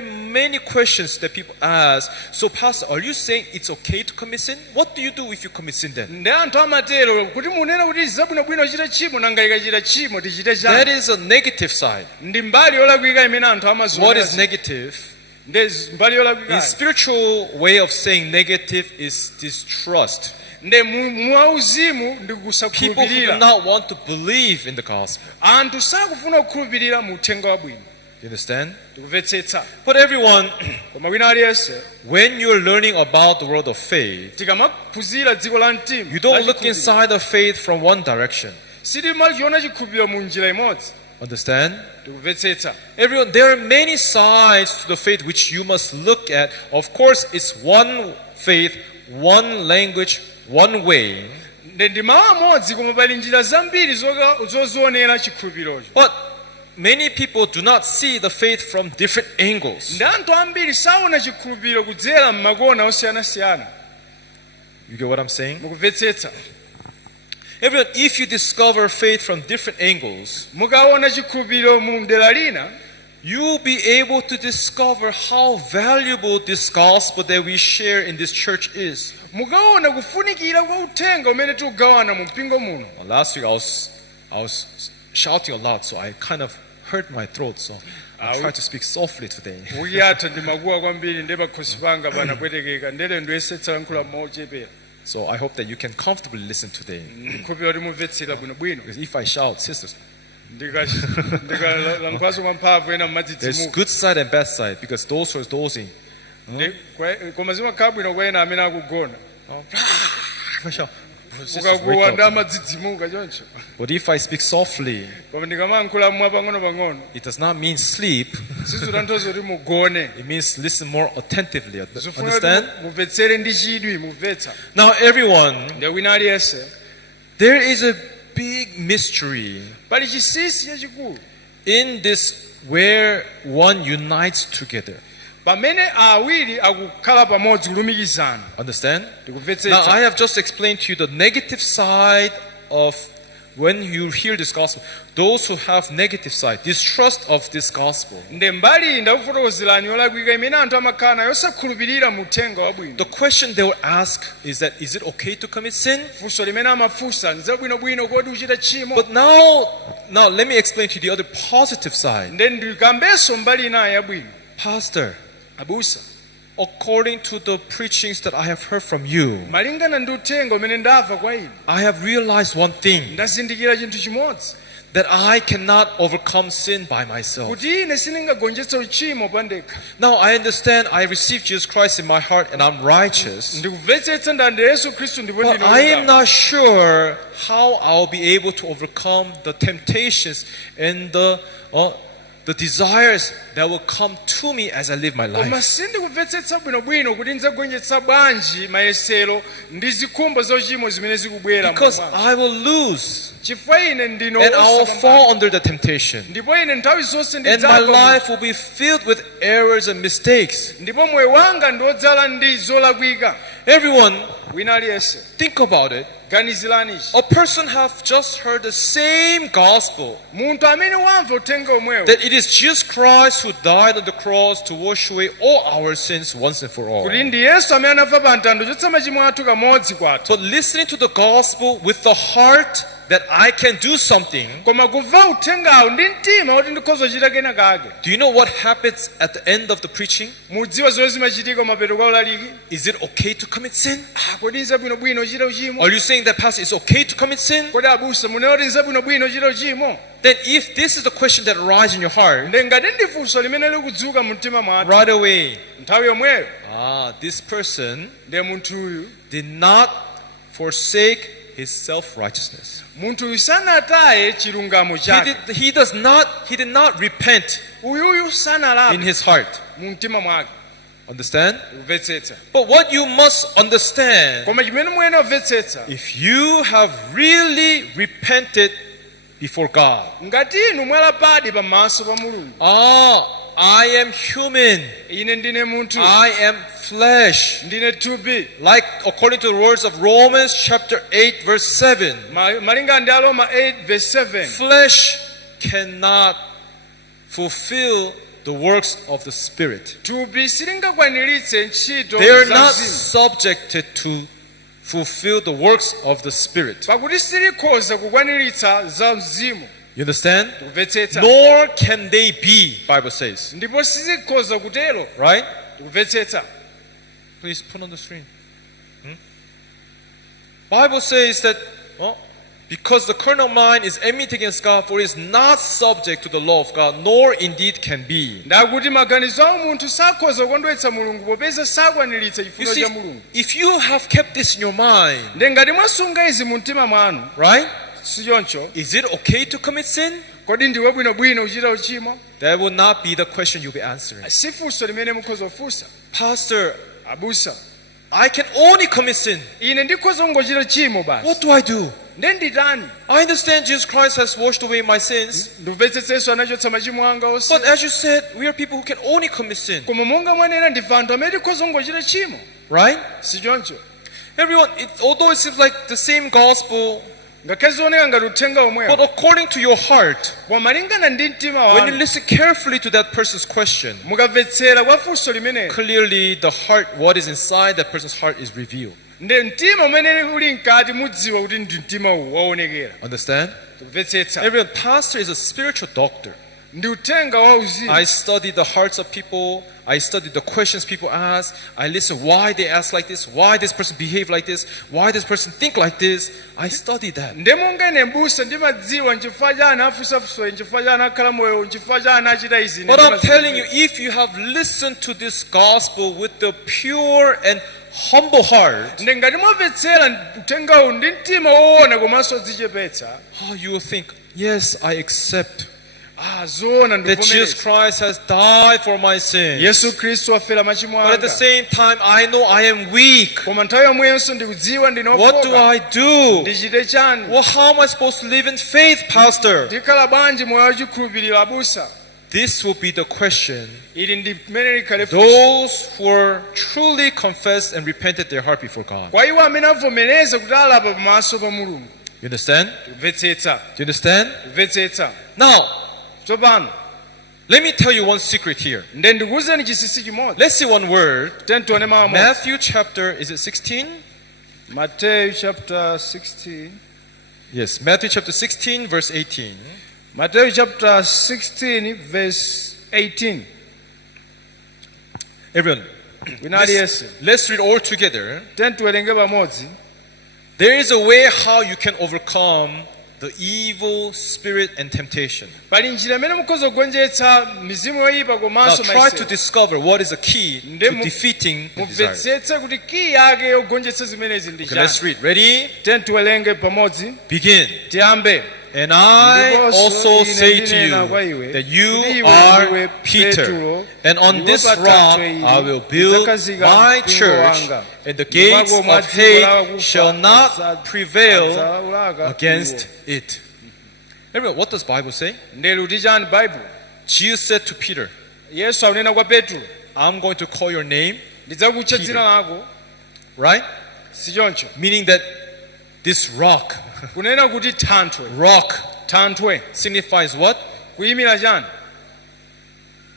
many questions that people ask. So, Pastor, are you saying it's okay to commit sin? What do you do if you commit sin then? ndi anthu amatero kuti munena kuti zabwinobwino uchite chimo nanga ikachita chimo tichite That chani. is a negative side. ndi mbali yolakwika imene anthu amaziona. What is negative? ndi mbali The yolakwika. spiritual way of saying negative is distrust. ndi mwauzimu ndi People who do kusakhulupirira. not want to believe in the gospel. anthu sakufuna kukhulupirira mu uthenga wabwino. You understand? tikumvetsetsa. But everyone, koma wina aliyense when you're learning about the world of faith, tikamaphunzira dziko la mtima you don't look inside of faith from one direction. sitimachiona chikhulupiriro mu njira imodzi. Understand? Tikumvetsetsa. Everyone, there are many sides to the faith which you must look at. Of course, it's one faith, one language, one way. Ndi mawu amodzi koma pali njira zambiri zozionera chikhulupirocho. But many people do not see the faith from different angles. Ndi anthu ambiri saona chikhulupiro kudzera m'makona osiyanasiyana. You get what I'm saying? Mukumvetsetsa. Everyone, if you discover faith from different angles, Mukaona chikhulupiro mu dera lina, you'll be able to discover how valuable this gospel that we share in this church is. mukaona kufunikira kwa uthenga umene tikugawana mu mpingo muno. Well, last week I was shouting a lot, so I kind of hurt my throat, so I try to speak softly today. Uyatha ndimakuwa kwambiri ndi pakhosi panga panapwetekeka ndele ndiyesetsa lankhula mochepera. So I hope that you can comfortably listen today. Khulupirira kuti mumvetsera bwinobwino. Because if I shout, sisters, ndikalankhulaso mwamphamvu ena there's mmadzidzimuka. good side and bad side, because those who are dozing, Koma zimakhala bwino kwa ena amene akugona. if I shout, sisters, wake Ukakuwa ndi up. amadzidzimuka choncho. But if I speak softly, Koma ndikamayankhula mwa pang'ono-pang'ono, it does not mean sleep. sizitanthauza kuti mugone. It means listen more attentively. Zifuna Understand? kuti mumvetsere ndi chidwi mumvetsa. Now, everyone, Ndi wina aliyense. there is a big mystery Pali chinsinsi chachikulu. in this where one unites together. Pamene awiri akukhala pamodzi kulumikizana. Understand? Now, Tikumvetsetsa. I have just explained to you the negative side of when you hear this gospel. Those who have negative side, distrust of this gospel. Nde mbali ndakufotokozerani yolakwika imene anthu amakhala nayo osakhulupirira mu uthenga wabwino. The question they will ask is that, is it okay to commit sin? Funso limene amafunsa nzabwinobwino kodi uchita tchimo. But now let me explain to you the other positive side. Nde ndikambenso mbali inayo yabwino. Pastor, Abusa, according to the preachings that I have heard from you, malingana ndi uthenga umene ndamva kwa inu, I have realized one thing, ndazindikira chinthu chimodzi. that I cannot overcome sin by myself. Kuti ine sindingagonjetse uchimo pandekha. Now I understand I received Jesus Christ in my heart and I'm righteous, Ndikumvetsetsa ndande Yesu Khristu ndipo but ndine I am olungama. not sure how I'll be able to overcome the temptations and the desires that will come to me as I live my Koma life. sindikumvetsetsa bwinobwino kuti ndidzagonjetsa bwanji mayesero ndi zikhumbo zochimo zimene zikubwera Because mwa. I will lose Chifukwa ine ndino and I will osapambana. fall under the temptation. Ndipo ine nthawi zonse And my ndidzagwa. life will be filled with errors and mistakes. Ndipo moyo wanga ndiodzala ndi zolakwika. Everyone, Wina aliyense think about it. ganizirani ichi. A person have just heard the same gospel, Munthu amene wamva uthenga omwewo that it is Jesus Christ who died on the cross to wash away all our sins once and for all. kuti ndi Yesu amene anafa pa mtanda kuchotsa machimo athu kamodzi kwathu. But listening to the gospel with the heart that I can do something, Koma kumva uthengawo ndi mtima kuti ndikhoza kuchita kena kake. do you know what happens at the end of the preaching? Mudziwa zomwe zimachitika mapeto kwa ulaliki? Is it okay to commit sin? Kodi nzabwinobwino uchita uchimo? Are you saying that, Pastor, it's okay to commit sin? Kodi abusa munena kuti nzabwinobwino uchita uchimo? Then if this is the question that arises in your heart, Nde ngati ndi funso limene likudzuka mu mtima mwathu right away, nthawi yomweyo, this person ndiye munthuyu did not forsake his self-righteousness. munthuyu sanataye chilungamo chake. He did not repent Uyuyu in sanalape his heart. mu mtima mwake. Understand? Kumvetsetsa. But what you must understand, Koma chimene muyenera kumvetsetsa, if you have really repented before God, ngati inu mwalapadi pamaso pa Mulungu, I am human, ine ndine munthu, I am flesh, ndine thupi. like according to the words of Romans chapter 8 verse 7, Malingana ndi Aroma 8:7, flesh cannot fulfill the works of the Spirit. thupi silingakwaniritse ntchito They are za not mzimu. subjected to fulfill the works of the Spirit. Pakuti silikhoza kukwaniritsa za mzimu. You understand? Kumvetsetsa. Nor can they be, Bible says. Ndipo sizikhoza kutero. Right? Kumvetsetsa. Please put on the screen. Bible says that because the carnal mind is enmity against God, for it is not subject to the law of God, nor indeed can be. Ndakuti maganizo a munthu sakhoza kukondweretsa Mulungu popeza sakwaniritsa You chifuniro see, cha Mulungu. if you have kept this in your mind, Nde ngati mwasunga izi mu mtima mwanu, right? sichoncho? Is it okay to commit sin? Kodi ndiwe bwinobwino kuchita uchimo? That will not be the question you'll be answering. Sifunso limene mukhoza kufunsa. Pastor, Abusa, I can only commit sin. ine ndikhoza kungochita chimo basi. What do I do? Nde nditani? I understand Jesus Christ has washed away my sins. Ndimvetsetsenso anachotsa machimo anga onse. But as you said, we are people who can only commit sin. Koma monga mwanena ndife anthu amene tikhoza kungochita chimo. Right? Sichoncho? Everyone, although it seems like the same gospel, Ngakhale zioneka ngati uthenga but omwewo. according to your heart, Koma malingana ndi mtima when you wanu, listen carefully to that person's question, mukamvetsera kwa funso limenelo, clearly the heart, what is inside that person's heart is revealed. nde mtima umene uli mkati mudziwa kuti ndi mtima uwu waonekera. Understand? Kumvetsetsa. Everyone, pastor is a spiritual doctor. Ndi uthenga wa uzimu. I study the hearts of people. I study the questions people ask. I listen why they ask like this, why this person behave like this, why this person think like this. I study that. Nde monga ine mbusa ndimadziwa nchifukwa chani afusafusa nchifukwa chani akhala moyo nchifukwa chani achita izi. But I'm telling you, if you have listened to this gospel with the pure and humble heart, nde ngati mwamvetsera uthenga uwu ndi mtima woona komanso odzichepetsa, you will think, yes, I accept zoona that Jesus ndivomereza. Christ has died for my sins. Yesu Kristu afera machimo But at the anga. same time, I know I am weak. Koma nthawi yomweyonso ndikudziwa What do ndinofoka. I do? Ndichite chani? Well, how am I supposed to live in faith, Pastor? Ndikhala bwanji moyo wachikhulupiriro abusa? This will be the question. Ili ndi mmene likhale funso. Those who are truly confessed and repented their heart before God. Kwa iwo amene avomereza kuti alapa pamaso pa Mulungu. You understand? Kumvetsetsa. Do you understand? Kumvetsetsa. Now, Tsopano, let me tell you one secret here. nde ndikuwuzeni chinsinsi chimodzi. Let's see one word. Tione mawu amodzi. Matthew chapter, is it 16? Matthew chapter 16. Yes, Matthew chapter 16, verse 18. Matthew chapter 16 verse 18. Everyone, Winali yese. let's read all together. Tiwerenge pamodzi. There is a way how you can overcome the evil spirit and temptation. Pali njira imene mukhoza kugonjetsa mizimu yoyipa Now komanso try to mayesero. discover what is the key to Ndemu- defeating the desire. Mumvetsetse kuti key yake yogonjetsa zimenezi ndi Okay, let's chani. read. Ready? Tiwerenge pamodzi. Begin. Tiyambe. And I also say to you that you are ndiwe Peter, Petro, and on ndipo this pa rock thanthwe ili I will build ndidzakazika my mpingo church, wanga. and the gates Ndipo of dziko la hate kufa shall not prevail adzaulaka against iwo. it. Everyone, what does Bible say? Ndelu kuti chani Bible? Jesus said to Peter, Yesu akunena kwa Petro, I'm going to call your name, ndidzakutcha Peter. dzina lako, right? sichoncho. Meaning that this rock, Kunena kuti thanthwe. Thanthwe signifies what? kuyimira chani?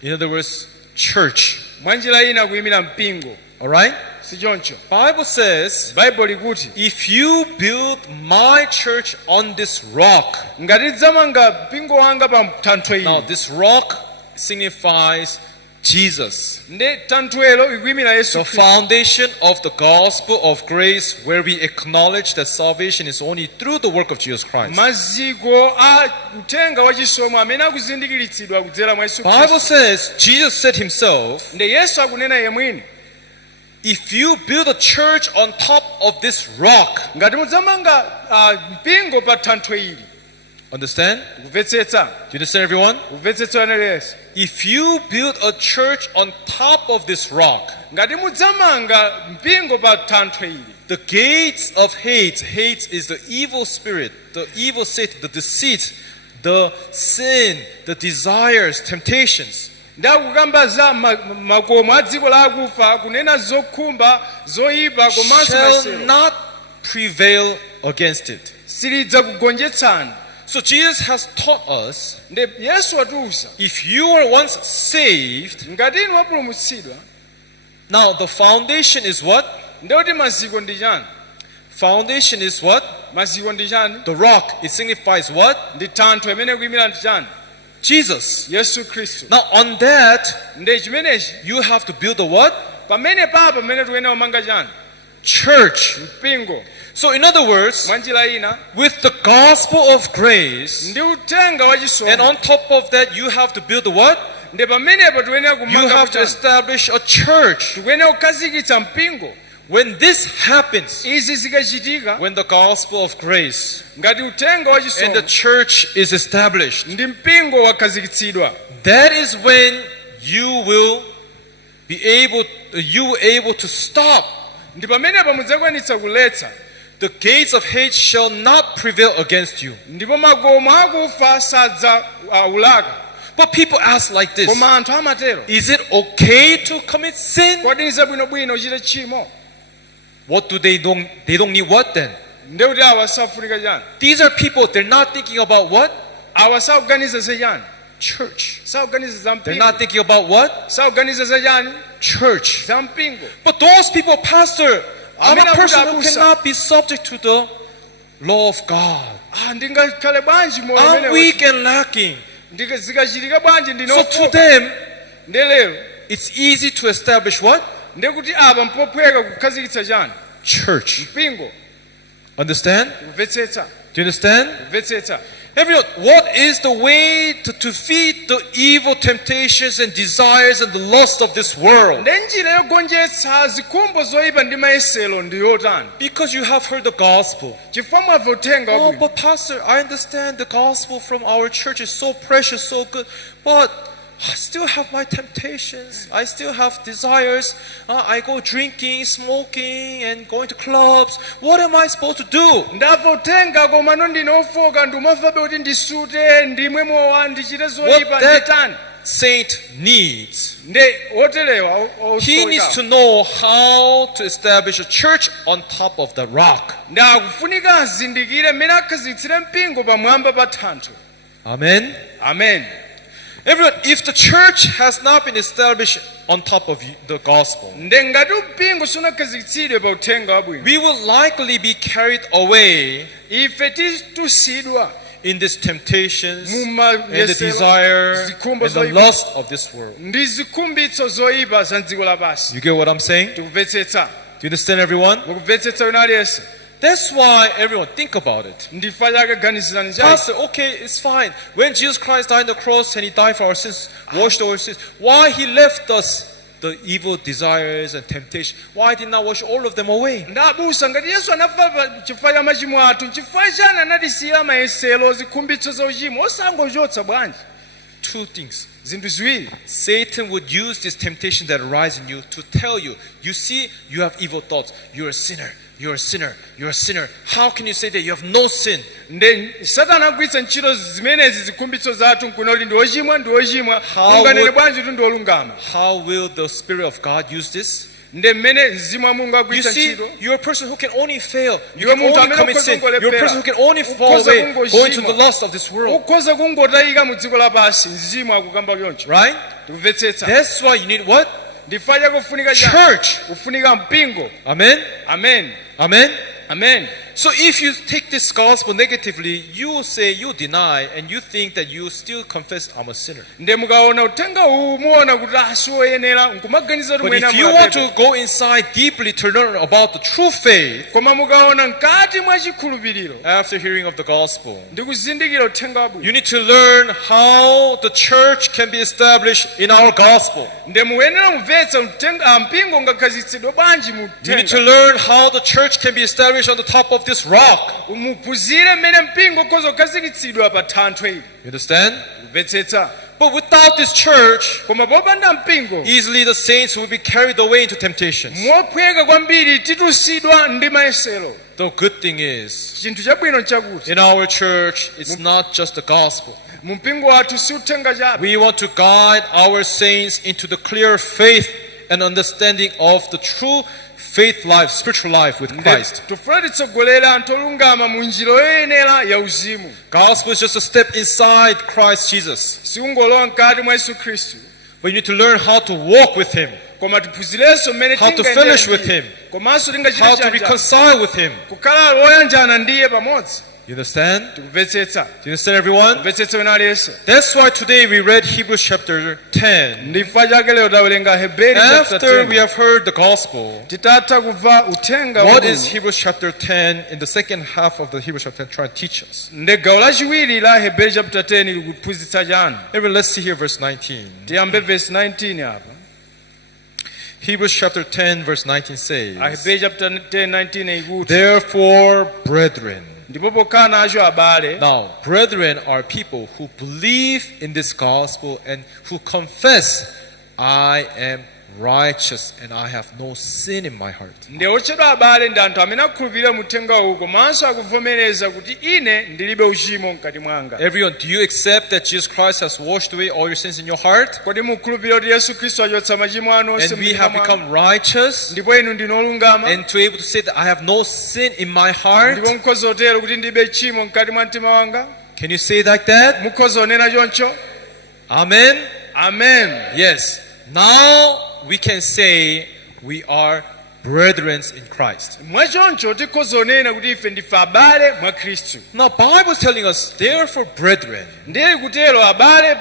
In other words, church. Mwanjira ina kuyimira mpingo. All right? Sichoncho. Bible says, Bible likuti if you build my church on this rock, ngati dzamanga mpingo wanga pa thanthwe now ili. this rock signifies Jesus, Nde thanthwelo ikuyimira Yesu the Khristu. foundation of the gospel of grace, where we acknowledge that salvation is only through the work of Jesus Christ. Maziko a uthenga wachisomo amene akuzindikiritsidwa kudzera mwa Yesu Bible Khristu. says, Jesus said himself, Nde Yesu akunena iye mwini, if you build a church on top of this rock, ngati mudzamanga mpingo pa thanthwe ili. understand? Kumvetsetsa. Do you understand, everyone? Kumvetsetsa wanele Yesu. If you build a church on top of this rock, Ngati mudzamanga mpingo pa thanthwe ili. the gates of hate is the evil spirit, the evil Satan, the deceit, the sin, the desires, temptations. Ndakukamba za makomo a dziko la akufa kunena zokhumba zoyipa komanso Shall masero. not prevail against it. Silidza kugonjetsani. So Jesus has taught us, Nde Yesu watiuza, if you were once saved, ngati inu wapulumutsidwa, now the foundation is what? ndekuti maziko ndi chani? Foundation is what? Maziko ndi chani? The rock. It signifies what? Ndi thanthwe imene kuyimira ndi chani? Jesus. Yesu Khristu. Now on that, Nde chimenechi you have to build a what? pamene papa pamene tikuyena kumanga chani? Church. Mpingo. So in other words, Mwanjira ina with the gospel of grace, ndi uthenga and wachisomo. on top of that, you have to build a what? Nde pamenepo tikuyenera You kumanga have to chani? establish a church. Tikuyenera kukhazikitsa mpingo. When this happens, izi zikachitika, when the gospel of grace ngati uthenga wa and the chisomo church is established, ndi mpingo wakhazikitsidwa, that is when you will be able to stop. ndi pamenepo mudzakwanitsa kuletsa, The gates of hate shall not prevail against you. ndipo makomo akufa sadza ulaka. But people ask like this: Koma anthu amatero, is it okay to commit sin? kodi nzabwinobwino uchite tchimo? What do they don't need what then? Ndiye kuti awa safunika chani? These are people, they're not thinking about what? Awa sakuganiza za chani? Church. Sakuganiza za They're mpingo. not thinking about what? Sakuganiza za chani? Church. Za mpingo. But those people, Pastor, I'm a Amina person who kutabusa. cannot be subject to the law of God. Ndingakhale bwanji moyo I'm umenewo? weak and lacking. Zikachitika bwanji So to ndinofoka? them, Ndiye lero it's easy to establish what? ndiye kuti apa mpophweka kukhazikitsa chani? Church. Mpingo. Understand? Kumvetsetsa. Do you understand? Kumvetsetsa. Everyone, what is the way to defeat the evil temptations and desires and the lust of this world? Ndi njira yogonjetsa zikhumbo zoyipa ndi mayesero ndi yotani? Because you have heard the gospel. Chifukwa mwamva uthenga Oh, wabwino. but Pastor, I understand the gospel from our church is so precious, so good, but I still have my temptations. I still have desires. I go drinking, smoking, and going to clubs. What am I supposed to do? Ndamva uthenga koma ndinofoka ndimafabe kuti ndisute ndimwe mowa ndichite What zoyipa that nditani? saint needs. Ndi otelewa He needs to know how to establish a church on top of the rock. ndakufunika azindikire mmene akhazikitsire mpingo pamwamba pa thanthwe. Amen. Amen. Everyone, if the church has not been established on top of the gospel, Nde ngati mpingo sunakhazikitsidwe pa uthenga wabwino, we will likely be carried away ife titusidwa in these temptations mu and the mayesero, desire zikhumbo and the zoyipa lust of this world. ndi zikhumbitso zoyipa za dziko lapansi. You get what I'm saying? Tikumvetsetsa. Do you understand, everyone? Mukumvetsetsa wina aliyense. That's why everyone think about it. Ndifa chake ganizirani chake. Pastor, okay, it's fine. When Jesus Christ died on the cross and he died for our sins, washed our sins, why he left us the evil desires and temptation? Why did not wash all of them away? Ndabusa ngati Yesu anafa pa chifukwa cha machimo athu, chifukwa chani anatisiyira mayesero zikhumbitso za uchimo osangochotsa bwanji? Two things. Zinthu ziwiri. Satan would use this temptation that arise in you to tell you, you see, you have evil thoughts. You're a sinner. You're a sinner. You're a sinner. How can you say that you have no sin? Nde Satana agwiritsa ntchito zimenezi zikhumbitso zathu nkunoti ndi ochimwa ndi ochimwa. How Unganene would- bwanji kuti ndi olungama. How will the Spirit of God use this? Nde mmene mzimu wa Mulungu You agwiritsa see, ntchito. you're a person who can only fail. You Iwe can muntu only amene commit ukhoza sin. You're a kungolephera. person who can only fall Ukhoza away, kungochimwa. going to the lust of this world. Ukhoza kungotayika mu dziko lapansi mzimu akukamba choncho. Right? Tikumvetsetsa. That's why you need what? Ndifa chake kufunika chani? Church. Kufunika mpingo. Amen? Amen. Amen? Amen. So if you take this gospel negatively, you will say, you deny, and you think that you still confess, I'm a sinner. Nde mukaona uthenga uwu muona kuti asioyenera nkumaganiza kuti But mwina if you want mwapepe. to go inside deeply to learn about the true faith, Koma mukaona mkati mwa chikhulupiriro after hearing of the gospel, ndi kuzindikira uthenga wabwino. you need to learn how the church can be established in our gospel. Nde muyenera mumvetsa mpingo ungakhazikitsidwe bwanji mu You need to uthenga. learn how the church can be established on the top of this rock. Muphunzire mmene mpingo ukhoza kukhazikitsidwa pa thanthwe ili. You understand? Kumvetsetsa. But without this church, Koma popanda mpingo, easily the saints will be carried away into temptations. mophweka kwambiri titusidwa ndi mayesero. The good thing is, Chinthu chabwino nchakuti in our church, it's not just the gospel. mu mpingo wathu si uthenga chabe. We want to guide our saints into the clear faith and understanding of the true faith life, spiritual life with Christ. Tufuna titsogolere anthu olungama mu njira yoyenera ya uzimu. Gospel is just a step inside Christ Jesus. Siungolowa mkati mwa Yesu Khristu. But you need to learn how to walk with Him, Koma tiphunzirenso mmene How to tingayendere fellowship with ndiye. him. Komanso how tingachite to chanja. reconcile with Him. Kukhala loyanjana ndiye pamodzi. You understand? Tikumvetsetsa. Do you understand, everyone? Kumvetsetsa wina aliyense. That's why today we read Hebrews chapter 10. Ndifa chake lero tawerenga Hebrew chapter After we 10. have heard the gospel, Titatha kuva uthenga what wabwino. is Hebrews chapter 10 in the second half of the Hebrews chapter 10 trying to teach us? Nde gawo lachiwiri la Hebrew chapter 10 likuphunzitsa chani? Everyone, let's see here verse 19. Tiyambe verse 19 apa. Hebrews chapter 10 verse 19 says, Ahebreyu chapter 10:19 ikuti therefore, brethren. ndipo pokhala nacho abale. Now, brethren are people who believe in this gospel and who confess, I am righteous and I have no sin in my heart. Ndi otchedwa abale ndi anthu amene akhulupirira muthenga uwu komanso akuvomereza kuti ine ndilibe uchimo mkati mwanga. Everyone, do you accept that Jesus Christ has washed away all your sins in your heart? Kodi mukhulupirira kuti Yesu Khristu achotsa machimo anu onse And we have mtima mwanu? become righteous? Ndipo inu ndinu olungama. And to be able to say that I have no sin in my heart? Ndipo mukhoza kutero kuti ndilibe chimo mkati mwa mtima wanga? Can you say like that? Mukhoza kunena choncho? Amen? Amen. Yes. Now we can say we are brethren in Christ. Mwachoncho tikhoza kunena kuti ife ndife abale mwa Khristu. Now Bible is telling us, therefore, brethren, Ndiye kutero abale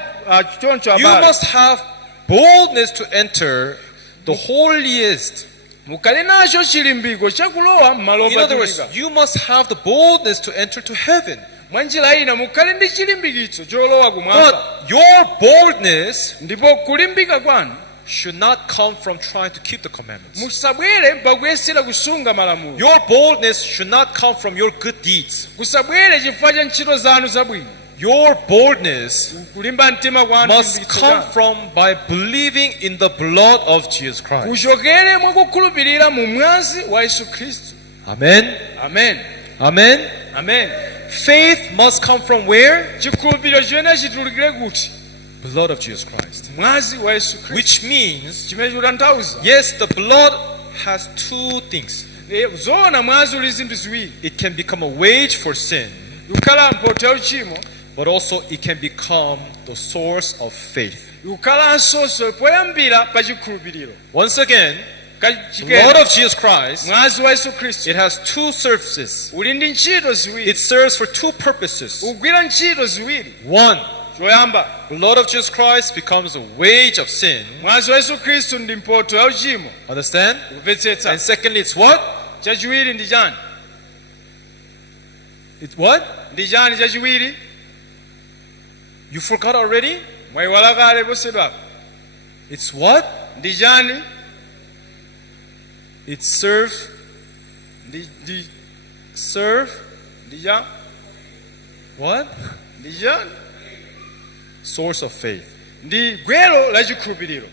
choncho you abale. must have boldness to enter the holiest. Mukhale nacho chilimbiko chakulowa m'malo In other words, opatulika. you must have the boldness to enter to heaven. Mwa njira ina mukhale ndi chilimbikitso cholowa kumwamba. But your boldness Ndipo kulimbika kwanu should not come from trying to keep the commandments. musabwere pakuyesera kusunga malamulo. Your boldness should not come from your good deeds. Kusabwere chifukwa cha ntchito zanu zabwino. Your boldness Kulimba mtima kwanu must chilimbikitso come chanu. from by believing in the blood of Jesus Christ. Kuchokere mwakukhulupirira mu mwazi wa Yesu Khristu. Amen. Amen. Amen. Amen. Faith must come from where? Chikhulupiriro chimene chitulukire kuti Blood of Jesus Christ. mwazi wa Yesu Khristu. Which means, Chimene chikutanthauza yes, the blood has two things. zoona mwazi uli zinthu ziwiri. It can become a wage for sin, Kukhala mphotho ya uchimo, but also it can become the source of faith. kukhalanso poyambira pa chikhulupiriro. Once again, the Chikena, blood of Jesus Christ, mwazi wa Yesu Khristu it has two services. uli ndi ntchito ziwiri. It serves for two purposes. Ugwira ntchito ziwiri. One, Choyamba, the blood of Jesus Christ becomes a wage of sin. mwazi wa Yesu Khristu ndi mphotho ya uchimo. Understand? Kumvetsetsa. And secondly, it's what? Chachiwiri ndi chani? It's what? Ndi chani chachiwiri? You forgot already? Mwayiwala kale posedwapa. It's what? Ndi chani? It serve, Ndi cha? what? Ndi chani? Source of faith. Ndi gwero la chikhulupiriro.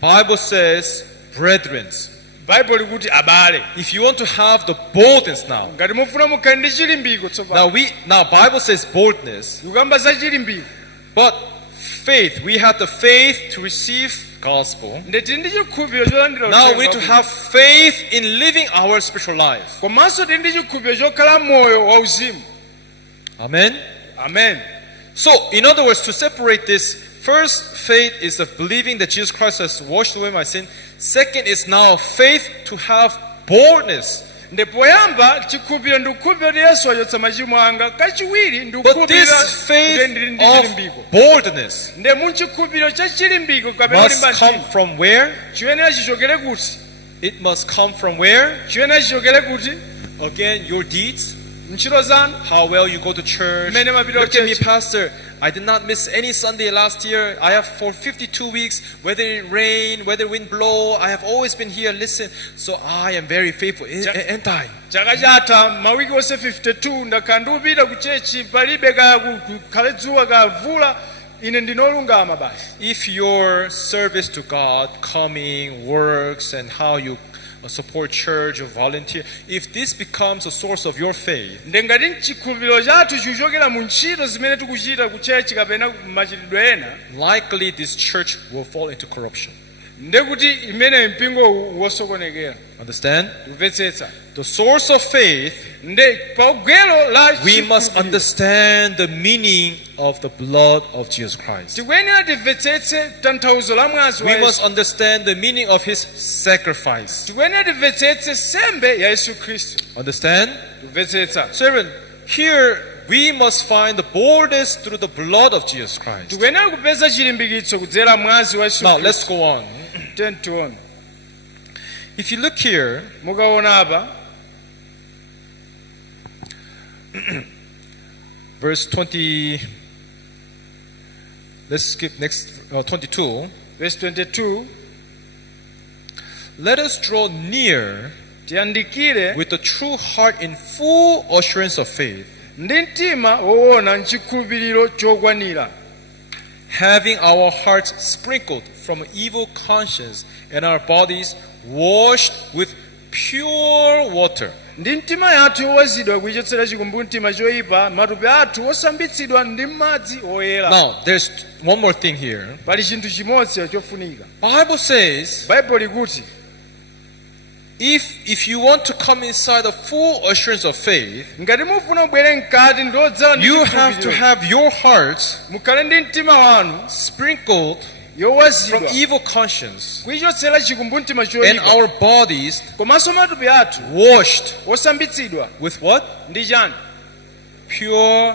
Bible says, brethren. Bible likuti abale. If you want to have the boldness now, Ngati mufuna mukhale ndi chilimbiko tsopano. now Bible says boldness, Kukamba za chilimbiko. but faith, we have the faith to receive gospel. Ndeti ndi chikhulupiriro cholandira Now uthenga we to wabwino. have faith in living our spiritual life. Komanso tili ndi chikhulupiriro chokhala moyo wauzimu. Amen. Amen. So, in other words, to separate this, first faith is the believing that Jesus Christ has washed away my sin. Second is now faith to have boldness. Ndipo poyamba chikhulupiriro ndi kukhulupirira kuti Yesu achotsa machimo anga. Kachiwiri ndi But kukhulupirira this kuti faith ndili ndi of chilimbiko. boldness Nde mu chikhulupiriro cha chilimbiko kapena must kulimba come mtima. from where? Chiyenera chichokere kuti? It must come from where? Chiyenera chichokere kuti? Again, your deeds. Ntchito zanu. How well you go to church. Mene mapita Look at me, church. Pastor. I did not miss any Sunday last year. I have for 52 weeks, whether it rain, whether wind blow, I have always been here. Listen, so I am very faithful. Ain't I? Chaka chatha mawiki onse 52 ndakhala ndikupita ku chechi palibe kukhale dzuwa kavula ine ndinolungama basi. If your service to God, coming, works, and how you support church or volunteer, if this becomes a source of your faith, Ndengati chikhulupiriro chathu chichokera mu ntchito zimene tikuchita ku chechi kapena machitidwe ena, likely this church will fall into corruption. ndekuti imene mpingo wosokonekera. Understand? Kumvetsetsa. The source of faith, Nde pa gwero la we must chikhulupiriro. understand the meaning of the blood of Jesus Christ. Tikuyenera timvetsetse tanthauzo la mwazi wa We must Yesu. understand the meaning of his sacrifice. Tikuyenera timvetsetse sembe ya Yesu Khristu. Understand? Kumvetsetsa. So even here we must find the boldness through the blood of Jesus Christ. Tikuyenera kupeza chilimbikitso kudzera mwazi wa Yesu Now let's Khristu. go on. Tione. If you look here, Mukaona apa verse 20, let's skip next 22. verse 22. let us draw near tiyandikire with a true heart in full assurance of faith, ndi mtima woona mchikhulupiriro chokwanira, having our hearts sprinkled from an evil conscience and our bodies washed with pure water. ndi mtima yathu yowazidwa kuichotsera chikumbumtima choyipa, matupi athu osambitsidwa ndi madzi oyera. Now, there's one more thing here. Pali chinthu chimodzi chofunika. Bible says, Baibulo likuti if you want to come inside the full assurance of faith, ngati mufuna ubwere mkati ndodzala ndi you have to chikhulupiriro, have your hearts mukhale ndi mtima wanu sprinkled from yowazidwa evil conscience kuichotsera chikumbumtima and choyipa, our bodies komanso matupi athu washed osambitsidwa with what? ndi chani? Pure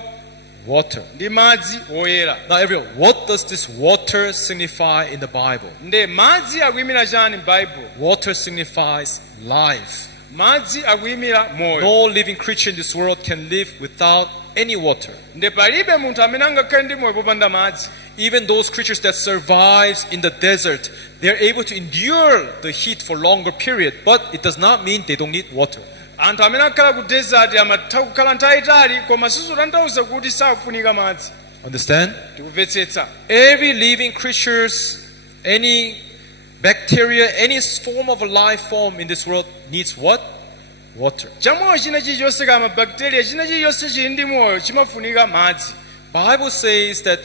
water. Ndi madzi oyera. Now everyone, what does this water signify in the Bible? Nde madzi akuyimira chani m'Baibulo? Water signifies life. Madzi akuyimira moyo. No living creature in this world can live without any water. Nde palibe munthu amene angakhale ndi moyo popanda madzi. Even those creatures that survives in the desert, they're able to endure the heat for longer period, but it does not mean they don't need water. Anthu amene akhala ku desert amatha kukhala nthawi itali, koma sizotanthauza kuti safunika madzi. Understand? Tikumvetsetsa. Every living creatures, any bacteria, any form of a life form in this world needs what? Water. Chamoyo china chilichonse kama bacteria, china chilichonse chili ndi moyo chimafunika madzi. Bible says that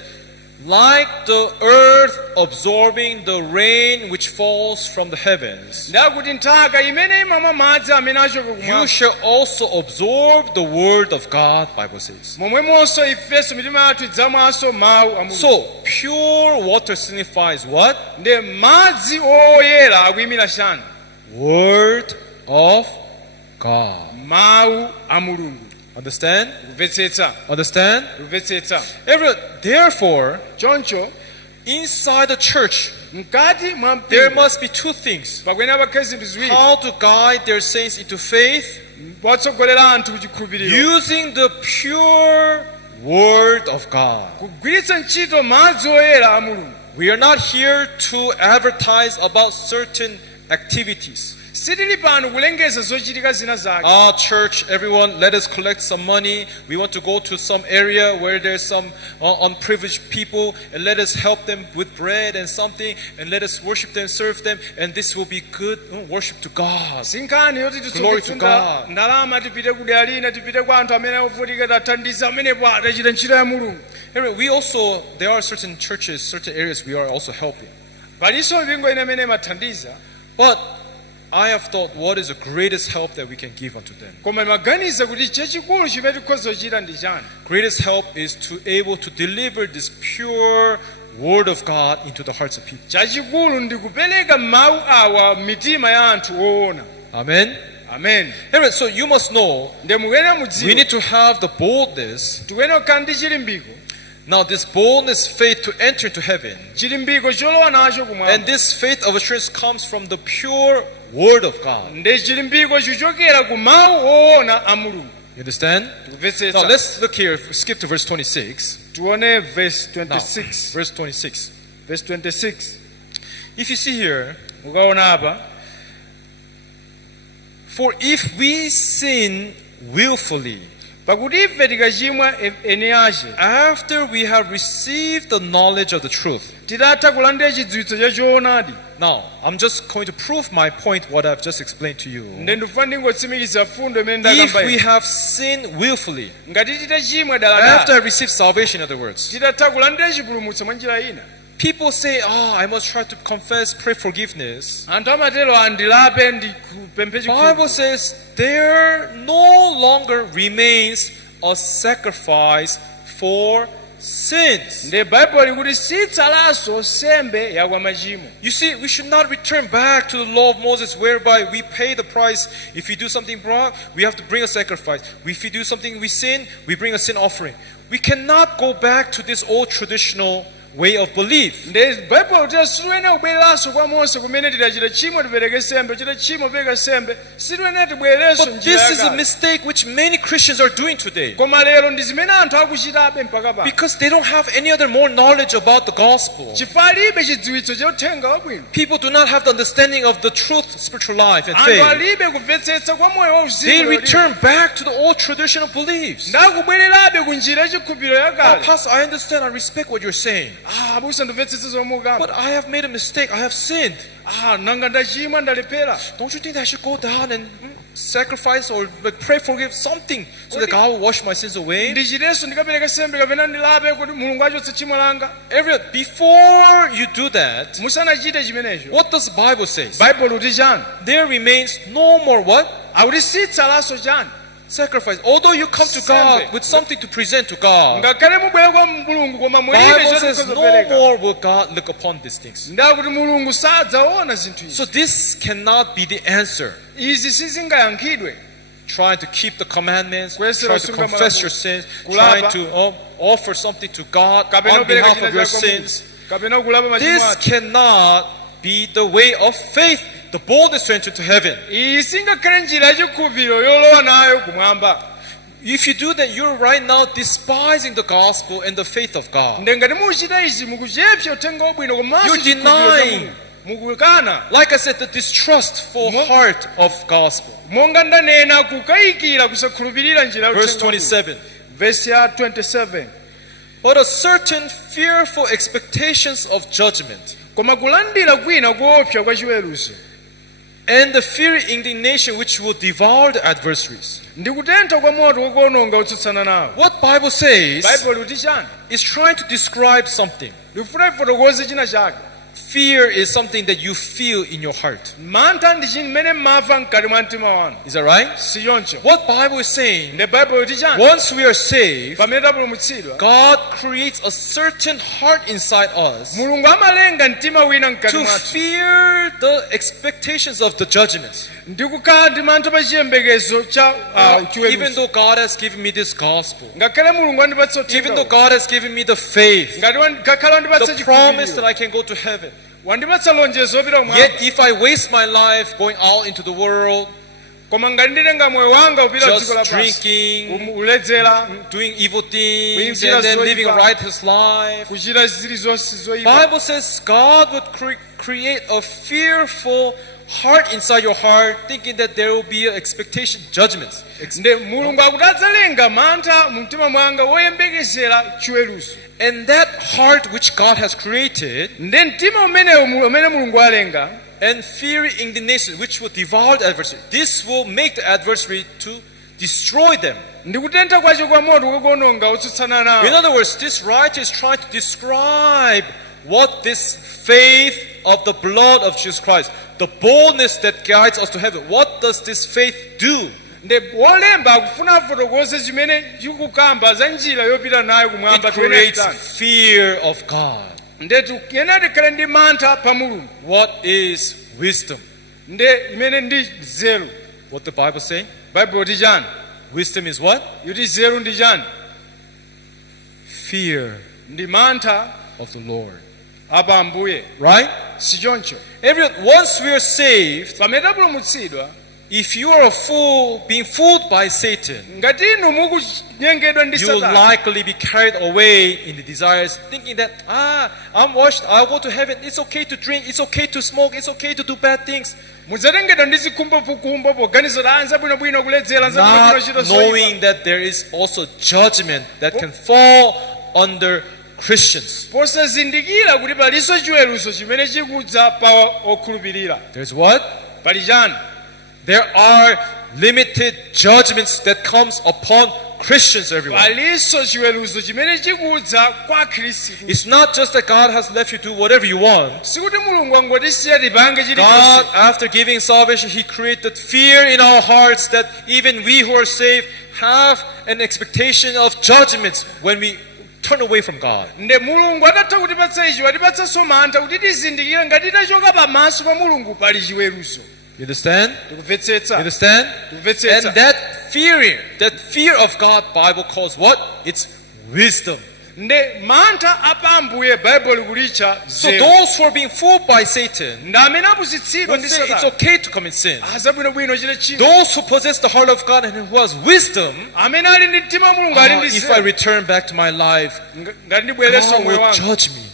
like the earth absorbing the rain which falls from the heavens, Ndakuti nthaka imene imamwa madzi amene achoka you kumwamba, shall also absorb the word of God, Bible says. momwemonso ifenso mitima yathu idzamwanso mawu a Mulungu. So, pure water signifies what? Nde madzi oyera akuyimira chani? Word of God. Mawu a Mulungu. Understand? Kumvetsetsa. Understand? Kumvetsetsa. Therefore, Choncho inside the church, mkati mwa there mpingo must be two things. pakwena pakhale zinthu ziwiri. How to guide their saints into faith, Watsogolera anthu kuchikhulupiriro, using the pure word of God. kugwiritsa ntchito madzi oyera a Mulungu. We are not here to advertise about certain activities. Sitili pano kulengeza zochitika zina zake. Church, everyone, let us collect some money. We want to go to some area where there's some unprivileged people, and let us help them with bread and something, and let us worship them, serve them, and this will be good worship to God. Sinkhani yoti Glory to God. ndalama tipite kudera lina, tipite kwa anthu amene ovutika, tathandiza amenepo atachita ntchito ya Mulungu. Anyway, there are certain churches, certain areas we are also helping. Palinso mipingo ine imene imathandiza, But I have thought, what is the greatest help that we can give unto them? koma imaganiza kuti chachikulu chimene tikhoza kuchita ndi chani? Greatest help is to able to deliver this pure word of God into the hearts of people. Chachikulu ndi kupereka mawu awa mitima ya anthu oona. Amen. Amen. Anyway, so you must know, Nde mukuyenera we mudziwe, need to have the boldness. tikuyenera kukhala ndi chilimbiko. Now, this boldness, faith to enter into heaven, Chilimbiko cholowa nacho and kumwamba. this faith of assurance comes from the pure word of God. Nde chilimbiko chichokera ku mawu oona a Mulungu. You understand? Now, Tikupvetsetsa. let's look here. Skip to verse 26. Tione verse Now, 26. verse 26. Verse 26. If you see here, Ukaona apa, for if we sin willfully, pakuti ife tikachimwa eni ache, after we have received the knowledge of the truth. titatha kulandira chidziwitso cha choonadi. Now, I'm just going to prove my point, what I've just explained to you. Nde ndifuna ndingotsimikiza fundo imene If ndakamba we ino. have sinned willfully, Ngati titachimwa after daladala, I received salvation, in other words, titatha kulandira chipulumutso mwa njira ina. people say, I must try to confess, pray forgiveness. Anthu amatero andilape ndikupemphe Bible chikhulupiriro. says there no longer remains a sacrifice for sins. Nde Baibulo likuti sitsalanso sembe ya kwa machimo. You see, we should not return back to the law of Moses whereby we pay the price. If we do something wrong, we have to bring a sacrifice. If we do something we sin, we bring a sin offering. We cannot go back to this old traditional way of belief. nde baibulo kuti sitiyenera kubwereranso kwa Mose kumene tidachita chimo tipereke sembe, chita chimo pereka sembe, sitiyenera tibwererenso But njira this is a yakale. mistake which many Christians are doing today. Koma lero ndi zimene anthu akuchitabe mpaka pano, Because they don't have any other more knowledge about the gospel. chifukwa alibe chidziwitso cha uthenga wabwino. People do not have the understanding of the truth, spiritual life, and Anthu faith. alibe kumvetsetsa kwa moyo wa They uzimu. return back to the old traditional beliefs. ndakubwererabe ku njira yachikhulupiriro Oh, yakale. Pastor, I understand, I respect what you're saying. Abusa ndimvetsetse zomwe But ukamba. I have made a mistake, I have sinned. Nanga ndachimwa ndalephera. Don't you think that I should go down and sacrifice or pray, forgive something so that God will wash my sins away? ndichitenso ndikapereka sembe kapena ndilape kuti mulungu achotse tchimo langa. Before you do that, musanachite chimenecho, what does the Bible say? baibulo kuti chani? There remains no more what? akuti sitsalaso chani? Sacrifice. Although you come to God with something to present to God, ngakhale mubwere kwa mulungu koma mulibe Bible says no chozopereka, more will God look upon these things. ndakuti mulungu sadzaona zinthu izi. So this cannot be the answer. Izi sizingayankhidwe. Trying to keep the commandments, Kwese trying to basunga confess malamulo. your sins, Kulapa. trying to offer something to God kapena on kupereka behalf china of your chako Mulungu, sins. kapena kulapa machimo This athu. cannot be the way of faith, the boldness to enter to heaven. iyi singakhale njira yachikhulupiriro yolowa nayo kumwamba. If you do that, you're right now despising the gospel and the faith of God. nde ngati muchita izi mukuchepsa uthenga wabwino komanso You're chikhulupiriro cha denying. Mulungu. mukukana. Like I said, the distrustful heart of gospel. monga ndanena kukayikira kusakhulupirira njira ya Verse uthenga wabwino. 27. Verse ya 27. But a certain fearful expectations of judgment koma kulandira kwina kuopsa kwa chiweruzo and the fiery indignation which will devour the adversaries. ndi kutentha kwa moto wokuononga utsutsana nawo. What Bible says baibulo kuti chani? is trying to describe something. ndikufuna ifotokoze china chake. Fear is something that you feel in your heart. mantha ndi chinthu mmene mmava mkati mwa mtima wanu. Is that right? si choncho. What Bible is saying, nde baibulo kuti chani? once we are saved, pamene tapulumutsidwa, God creates a certain heart inside us mulungu amalenga mtima wina mkati to mwathu fear the expectations of the judgments. ndi kukhala ndi mantha pa chiyembekezo cha Even chiweruzo. though God has given me this gospel, ngakhale mulungu andipatsa even though uthenga God has given me the faith, ngakhale wandipatsa the promise that chikhulupiriro, I can go to heaven, wandipatsa lonjezo opita kumwamba, yet if I waste my life going out into the world, koma ngati nditenga moyo wanga upita just dziko lapansi drinking, uledzera doing evil things, Kuimbira and then living a zoipa. righteous life, kuchita zilizonse zoyipa, Bible says God would create a fearful heart inside your heart, thinking that there will be an expectation, judgments. nde mulungu akuti adzalenga mantha mu mtima mwanga woyembekezera chiweruzo. And that heart which God has created, nde mtima umenewu umene mulungu alenga and fiery indignation which will devour the adversary, this will make the adversary to destroy them. ndi kutentha kwacho kwa moto wokuononga utsutsana In nawo. other words, this writer is trying to describe what this faith of the blood of Jesus Christ, the boldness that guides us to heaven, what does this faith do? nde wolemba akufuna afotokoze chimene chikukamba za njira yopita nayo It kumwamba creates tiyenera fear of God. ndetu yenera tikhale ndi mantha pa mulungu. What is wisdom? nde imene ndi nzeru. What the Bible say? baibulo ti chani? Wisdom is what? yuti nzeru ndi chani? Fear ndi mantha of the Lord. apa ambuye. Right? si choncho. Once we are saved, pamene tapulumutsidwa, if you are a fool, being fooled by Satan, ngati inu mukunyengedwa ndi you will satana, likely be carried away in the desires, thinking that, I'm washed, I'll go to heaven, it's okay to drink, it's okay to smoke, it's okay to do bad things, mudzatengedwa ndi zikhumbopukhumbo poganiza kuti anza bwinobwino kuledzera anza bwinobwino not chito knowing that there is also judgment that can fall under Christians. posazindikira kuti palinso chiweruzo chimene chikudza pa okhulupirira. There's what? pali chani? There are limited judgments that comes upon Christians everywhere. palinso chiweruzo chimene chikudza kwa khristu. It's not just that God has left you to do whatever you want. sikuti mulungu angotisiya tipange God, chilichonse. after giving salvation, He created fear in our hearts that even we who are saved have an expectation of judgments when we turn away from God. nde mulungu atatha kutipatsa ichi watipatsanso mantha kuti tizindikire ngati tachoka pamaso pa mulungu pali chiweruzo. You understand? You tikumvetsetsa. understand? tikumvetsetsa. And that fear of God, Bible calls what? It's wisdom. nde mantha apambuye Bible kulicha So those who are being fooled by Satan ndamene apusitsidwa would ndi say it's Satana okay to commit sin. azabwinobwino chile chimo Those who possess the heart of God and who has wisdom, amene ali ndi mtima wa Mulungu ali ndi if I nzeru return back to my life, ngati ndibwereso God moyo will wanga judge me.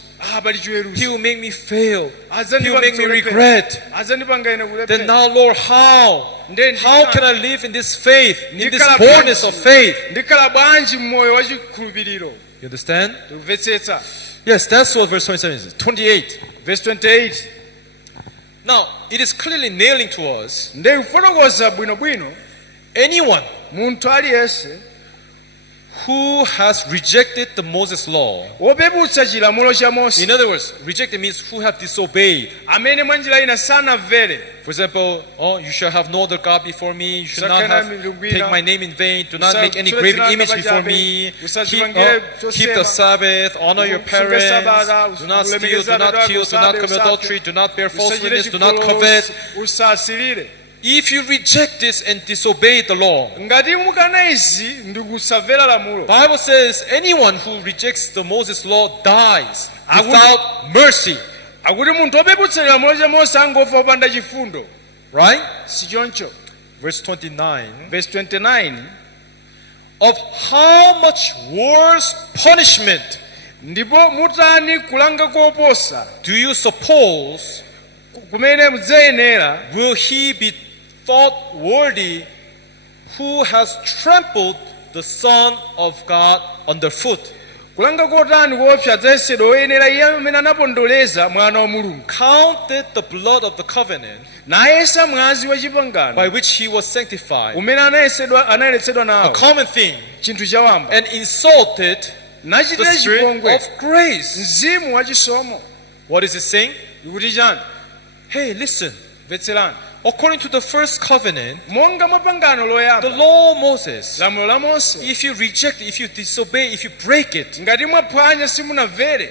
pali He chiweruzo will make me fail. He will make me regret. azandipanga ine Then kulepera now, Lord, how can I live in this faith, in this Ndikhala boldness bwanji- of faith? ndikhala bwanji mmoyo wa chikhulupiriro You understand? tikumvetsetsa Yes, that's what verse 27 is. 28. verse 28 Now, it is clearly nailing to us nde kufotokoza bwinobwino anyone munthu aliyense who has rejected the Moses law. wopeputsa chilamulo cha Mose In other words, rejected means who have disobeyed. amene mwa njira ina sanamvere For example, you shall have no other God before me. You should not Usakana take my name in vain. Do not make any Usa- graven Usa- image Usa- before Usa- me. Usa- Keep, Usa- keep the Sabbath. Honor your Usa- parents. Usa- Do not Usa- steal. Do not Usa- kill. Do not commit Usa- adultery. Do not bear false usachite witness. Do not chigololo, covet. usasilire If you reject this and disobey the law, ngati mukana izi ndikusamvera lamulo Bible says anyone who rejects the Moses law dies without mercy. akuti munthu wopeputsa chilamulo cha Mose angofa opanda chifundo Right? si choncho Verse 29. verse 29 Of how much worse punishment ndipo mutani kulanga koposa do you suppose kumene mudzayenera will he be thought worthy who has trampled the Son of God underfoot, kulanga kotani koopsa adzayesedwa oyenera iye amene anapondoleza mwana wa Mulungu counted the blood of the covenant nayesa mwazi wa by chipangano which he was sanctified, umene anayeretsedwa a nawo common thing, chinthu chawamba and insulted the nachitira Spirit chipongwe of grace? mzimu wa chisomo What is it saying? ikuti chani Hey, listen. mvetserani According to the first covenant, monga mwa pangano the loyamba law of Moses, lamulo la Mose if you reject it, if you disobey, if you break it, ngati mwaphwanya simunamvere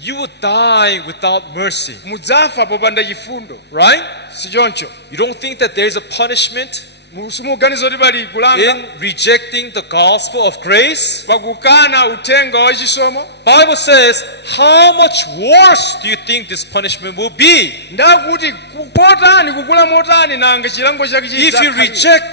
you will die without mercy. mudzafa popanda chifundo Right? si choncho You don't think that there is a punishment simuganiza kuti pali kulanga in rejecting the gospel of grace? pakukana uthenga wa chisomo Bible says, how much worse do you think this punishment will be ndakuti kotani kukula motani nanga chilango chake if you chidzakhalira. reject,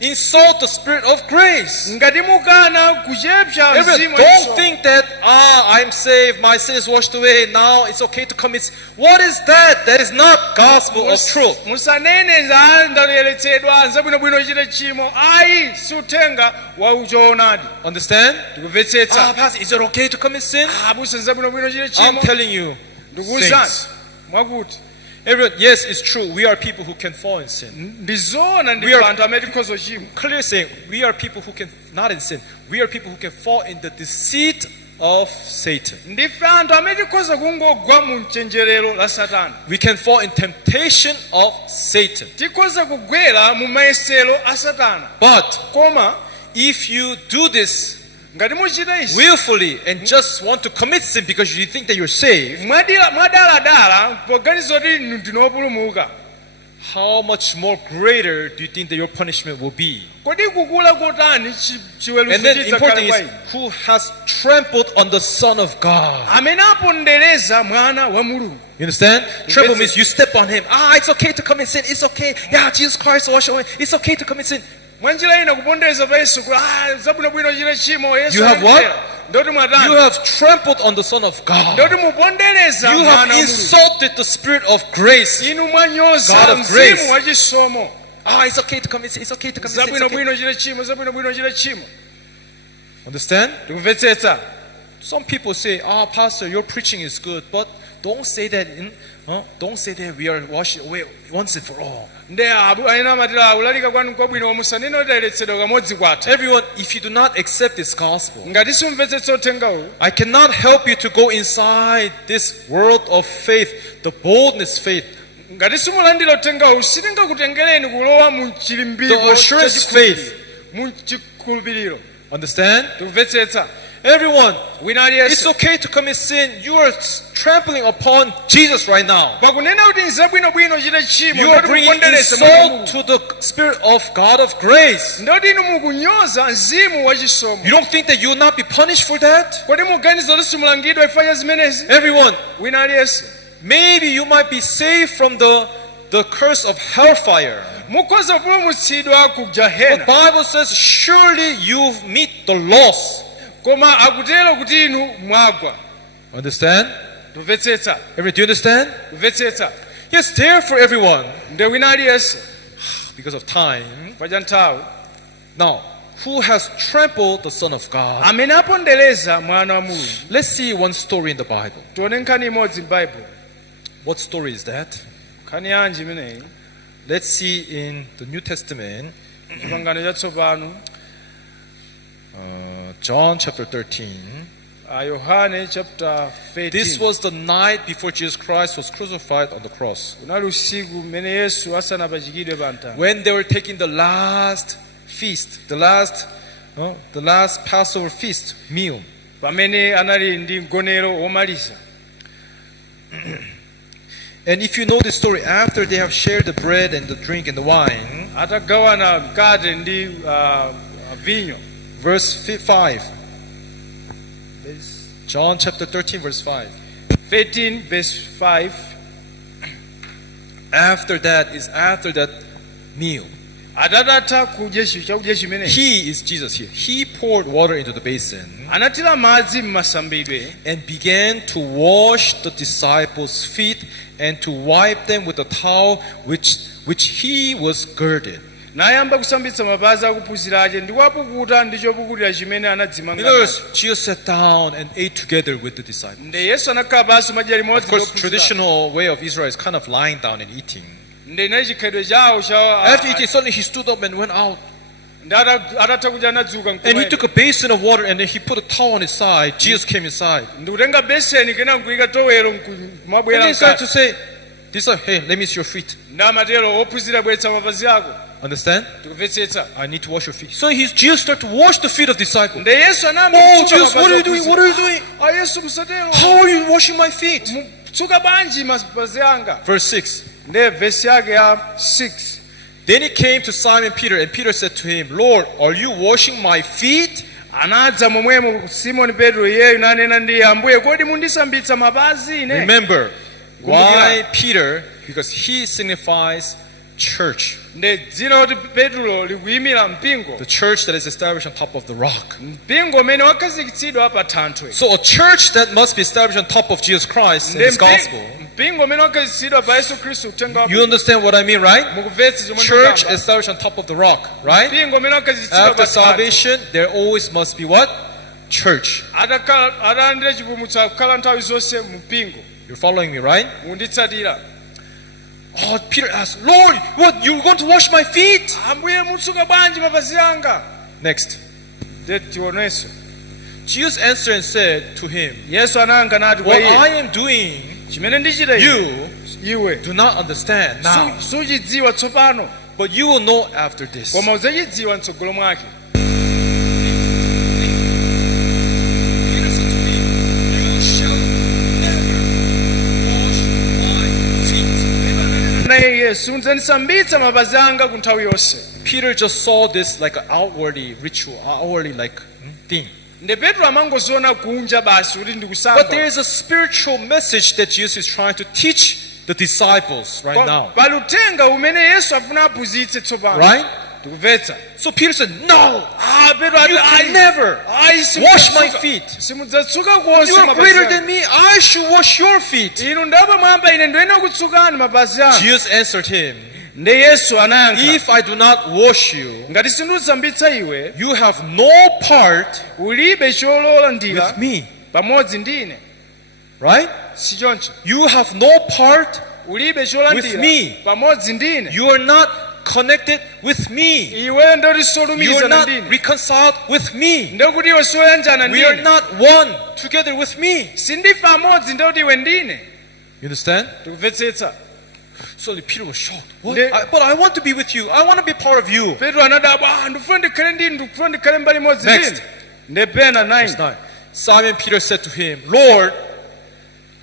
insult the Spirit of grace? ngati mukana kuchepsa Everyone, mzimu wa don't chisomo. think that, I'm saved, my sin is washed away, now it's okay to commit sin. What is that? That is not gospel of truth. musanene za ndayeretsedwa nzabwinobwino chite chimo ayi si uthenga wa uchoonadi Understand? tikumvetsetsa Pastor, is it okay to commit sin? abusa nzabwinobwino chite I'm chimo telling you, ndikuwuzani saints. mwakuti Everyone, yes, it's true. We are people who can fall in sin. ndizoona ndi We are- anthu amene tikhoza chimo Clearly saying, we are people who can, not in sin, we are people who can fall in the deceit of Satan. ndife anthu amene tikhoza kungogwa mu mchenjerero la satana We can fall in temptation of Satan. tikhoza kugwera mu mayesero a satana But koma if you do this ngati muchita izi willfully and just want to commit sin because you think that you're saved, mwadaladala poganiza kuti ndinopulumuka how much more greater do you think that your punishment will be? kodi kukula kotani chiweruzo And then chidzakhale important kwa is inu who has trampled on the Son of God. amene apondereza mwana wa Mulungu You understand? Trample means you step on him. It's okay to commit sin. It's okay. Yeah, Jesus Christ wash away. It's okay to commit sin. mwanjira ina kupondereza pa Yesu kuti zabwinobwino chite chimo Yesu You have what? anamvera. ndoti You mwatani have trampled on the Son of God. ndoti mupondereza You mwana wa have Mulungu insulted the Spirit of grace. inu mwanyoza God of grace. mzimu wa chisomo It's okay to commit sin. It's okay to commit sin. It's okay. zabwinobwino chite chimo zabwinobwino chite chimo Understand? tikumvetsetsa Some people say, Pastor, your preaching is good, but don't say that don't say that we are washed away once and for all. nde ayina amatira ulalika kwanu kwabwino musanene kuti tayeretsedwa kamodzi kwathu Everyone, if you do not accept this gospel, ngati simumvetsetsa uthengawu I cannot help you to go inside this world of faith, the boldness faith, ngati simulandira uthengawu sitingakutengereni kulowa mu the chilimbiko assurance faith. mu chikhulupiriro Understand? tikumvetsetsa Everyone, wina it's aliyense okay to commit sin. You are trampling upon Jesus right now. pakunena kuti nzabwinobwino uchite tchimo You are ndoti bringing mupondereze insult to the Spirit of God of grace. ndoti inu mukunyoza mzimu wachisomo You don't think that you will not be punished for that? kodi muganiza kuti simulangidwa ifanya zimenezi Everyone, wina aliyense maybe you might be saved from the curse of hellfire. mukhoza kupulumutsidwa ku The jahena Bible says, surely you meet the laws. koma akutero kuti inu mwagwa Understand? tumvetsetsa Everyone, do you understand? tumvetsetsa Yes, there for everyone. nde wina aliyense Because of time. paja nthawi Now, who has trampled the Son of God? amene apondereza mwana wa mulungu Let's see one story in the Bible. tione nkhani imodzi m'baibulo What story is that? nkhani yanji imeneyi Let's see in the New Testament, chipangano chatsopano John chapter 13. yohane chapter This 13 was the night before Jesus Christ was crucified on the cross. unali usiku mmene yesu asanapachikidwe pa mtanda When they were taking the last feast, the last Passover feast meal. pamene anali ndi mgonero womaliza And if you know the story, after they have shared the bread and the drink and the wine, atagawana mkate ndi vinyo verse 5. John chapter 13, verse 5. 13 verse 5 After that meal. atatha kudya chakudya chimenechi He is Jesus here. He poured water into the basin anathira madzi m'masambidwe and began to wash the disciples' feet and to wipe them with a towel which he was girded. nayamba kusambitsa mapazi akuphunzira ake ndi kuwapukuta ndi chopukulira chimene In anadzimanga other words, Jesus sat down and ate together with the disciples. nde yesu anakhala pansi madya Of limodzi course, ndi ophunzira. traditional way of Israel is kind of lying down and eating. nde inali chikhalidwe chawo After eating, suddenly he stood up and went out. ndi atatha kudya anadzuka And he took a basin of water and then he put a towel on his side. Jesus came inside. ndikutenga beseni kena nkuyika towelo And kumabwera he started to mkati say, hey, let me see your feet. ndi amatero ophunzira bweretsa mapazi ako Understand? tikumvetsetsa I need to wash your feet. So Jesus started to wash the feet of disciples. nde yesu Oh, Jesus, what are you doing? What are you doing? yesu musatero How are you washing my feet? mutsuka banji mapazi anga Verse 6. nde vesi yake ya 6 Then he came to Simon Peter, and Peter said to him, Lord, are you washing my feet? anadza momwemo simoni petro iyeyu nanena ndi ambuye kodi mundisambitsa mapazi ine Remember, Kumbukira. why Peter? Because he signifies church. nde dzina kuti petro likuyimira mpingo The church that is established on top of the rock. mpingo umene wakhazikitsidwa pa thanthwe So a church that must be established on top of Jesus Christ and Nde His gospel. mpingo umene wakhazikitsidwa pa yesu khristu uthenga You understand what I mean, right? mukubvetsa chomwe Church ndikuyamba. established on top of the rock, right? mpingo umene wakhazikitsidwa After pa thanthwe salvation, there always must be what? Church. atalandira chipulumutso akukhala nthawi zonse mu mpingo You're following me, right? munditsatira Oh, Peter asked, Lord, what? You're going to wash my feet? ambuye mutsuka bwanji mapazi anga Next. nde tionenso Jesus answered and said to him, yesu anayankha nati kwa what I iye am doing, chimene ndichita you iwe do not understand now, suchidziwa tsopano but you will know after this. koma udzachidziwa mtsogolo mwake Peter said to him, you shall never wash my feet. naye yesu udzandisambitsa mapazi anga ku nthawi yonse Peter just saw this like an outwardly ritual, outwardly like thing. nde petro amangoziona kunja basi kuti But there ndikusamba is a spiritual message that Jesus is trying to teach the disciples right now. pali uthenga umene yesu afuna aphunzitse tsopano Right? tikumvetsa So Peter said, no, petro you can never wash my feet. simudzatsuka You konse are mapazi greater anga. than me. I should wash your feet. inu ndapa mwamba ine ndoyenera kutsukani mapazi anga Jesus answered him, nde yesu anayankha if I do not wash you, ngati sindikusambitsa iwe you have no part ulibe cholola ndira with me. pamodzi ndi ine Right? si choncho You have no part. ulibe chola With ndira me. pamodzi ndi ine You are not connected with me. iwe ndoti You are solumizana not ndine reconciled with me. ndekuti iwe soyanjana We are ndine not one together with me. sindife amodzi ndekuti iwe ndine You understand? tikumvetsetsa Suddenly Peter was shocked. What? Ne- But I want to be with you. I want to be part of you. petro anadabwa ndikufuna ndikhale ndinu ndikufuna ndikhale mbali imodzi Next. ndine nde pena Verse 9 9. Simon Peter said to him, Lord,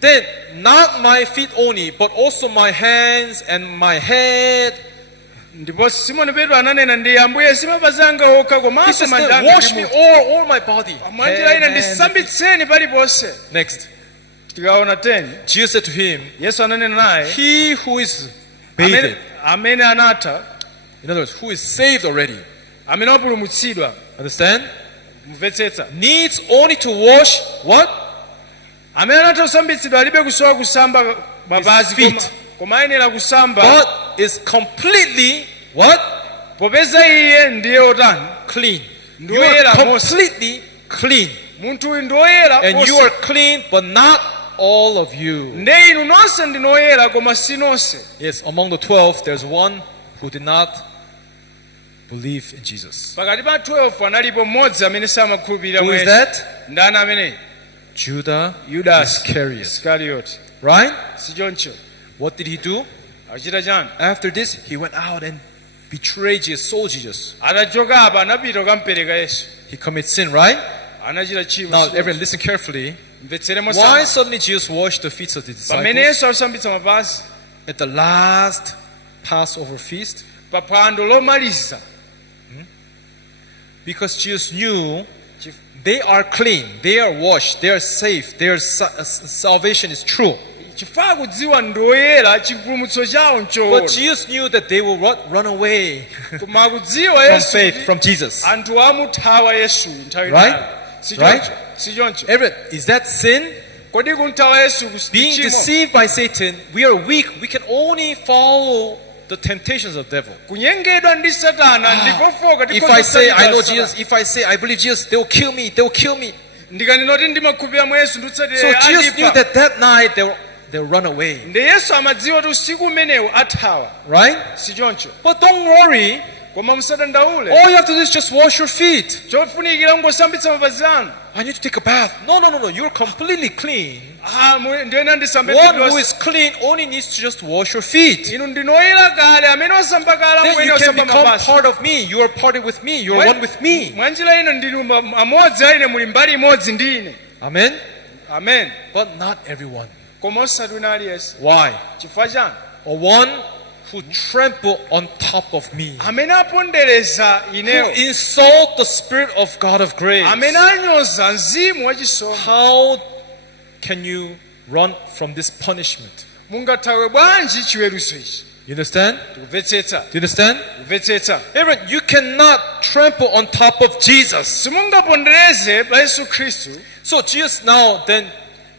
then not my feet only, but also my hands and my head. ndipo simoni petro ananena ndi ambuye simapazi anga okha He komanso says, manja then anga wash me ndi all my body. mwanjira ina Hand, hand. ndisambitseni paliponse. Next, Tikaona 10 Jesus said to him, yesu ananena naye he who is bathed, amene anatha, in other words, who is saved already, amene wapulumutsidwa, understand, mvetsetsa, needs only to wash what? amene anatha kusambitsidwa alibe kusowa kusamba mapazi feet. koma ayenera kusamba, But is completely what? popeza iye ndiye otani, Clean. You Ndoyera are mose. completely clean. munthu uyu ndoyera And you onse. are clean, but not all of you. nde inu nonse ndinoyera koma si nonse. Yes, among the 12, there's one who did not believe in Jesus. Pakati pa 12 analipo mmodzi amene samakhulupirira Who is mwesu. that? Ndani amene? Judah Yudas Iscariot. Iscariot. Right? Si choncho. What did he do? Achita chani? After this, he went out and betrayed Jesus, sold Jesus. Atachoka apa anapita kukamupereka Yesu. He committed sin, right? Anachita tchimo. Now, everyone, listen carefully. Mvetseremo Why sana. suddenly Jesus washed the feet of the Pamene disciples Yesu akusambitsa mapazi at the last Passover feast? pa phwando lomaliza. Because Jesus knew they are clean, they are washed, they are safe, their salvation is true. Chifukwa kudziwa ndoyera chipulumutso chawo But nchoona. Jesus knew that they will run away Koma kudziwa from Yesu faith, kuti from Jesus. anthu amuthawa Yesu nthawi Right? inayo. Si Right? choncho. Si choncho. Everett, is that sin? Kodi kumthawa Yesu Being kuchimo? deceived by Satan, we are weak. We can only follow the temptations of the devil. Kunyengedwa ndi Satana ndikofoka If I say I know Jesus, if I say I believe Jesus, they will kill me. They will kill me. ndikanena kuti ndimakhulupirira mwa Yesu So ndikutsatira Jesus knew andipa. that night they'll run away. Ndi Yesu amadziwa kuti usiku umenewu athawa. Right? Si choncho. But don't worry. Koma musadandaule. All you have to do is just wash your feet. Chofunikira ngosambitsa mapazi anu. I need to take a bath. No. You're completely clean. Ndiyena ndisambe One who is clean only needs to just wash your feet. inu ndinoyera kale amene osamba kale Then amwene you can osamba become mapazi. part of me. You are part with me. You are one with me. Mwanjira ino ndili amodzi a ine muli mbali imodzi ndi ine. Amen? Amen. But not everyone. Koma osati wina aliyense. Why? Chifukwa chani? Or one who trample on top of me. Amene apondereza Who ineyo. insult the Spirit of God of grace. Amene anyoza mzimu wachisomo. How can you run from this punishment? Mungathawe bwanji chiweruzo ichi? You understand? Kumvetsetsa. Do you understand? Kumvetsetsa. Everyone, you cannot trample on top of Jesus. Simungapondereze pa Yesu Khristu. So Jesus now, then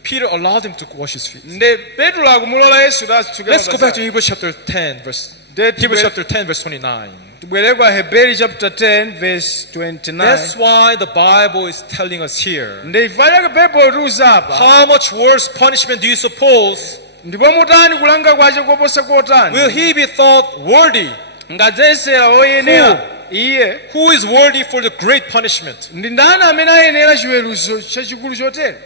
Peter allowed him to wash his feet. Nde Petro akumulola Yesu dasituke Let's go back to mapazi. Hebrews chapter 10, verse That- Hebrews chapter 10, verse 29. Tibwere kwa Hebrew chapter 10 verse 29. That's why the Bible is telling us here. Nde ifanya Bible rules apa. How much worse punishment do you suppose? Ndipo mutani kulanga kwache koposa kotani. Will he be thought worthy? Ngadzesera oyenera. Iye Who is worthy for the great punishment? ndi ndani amene ayenera chiweruzo chachikulu chotere?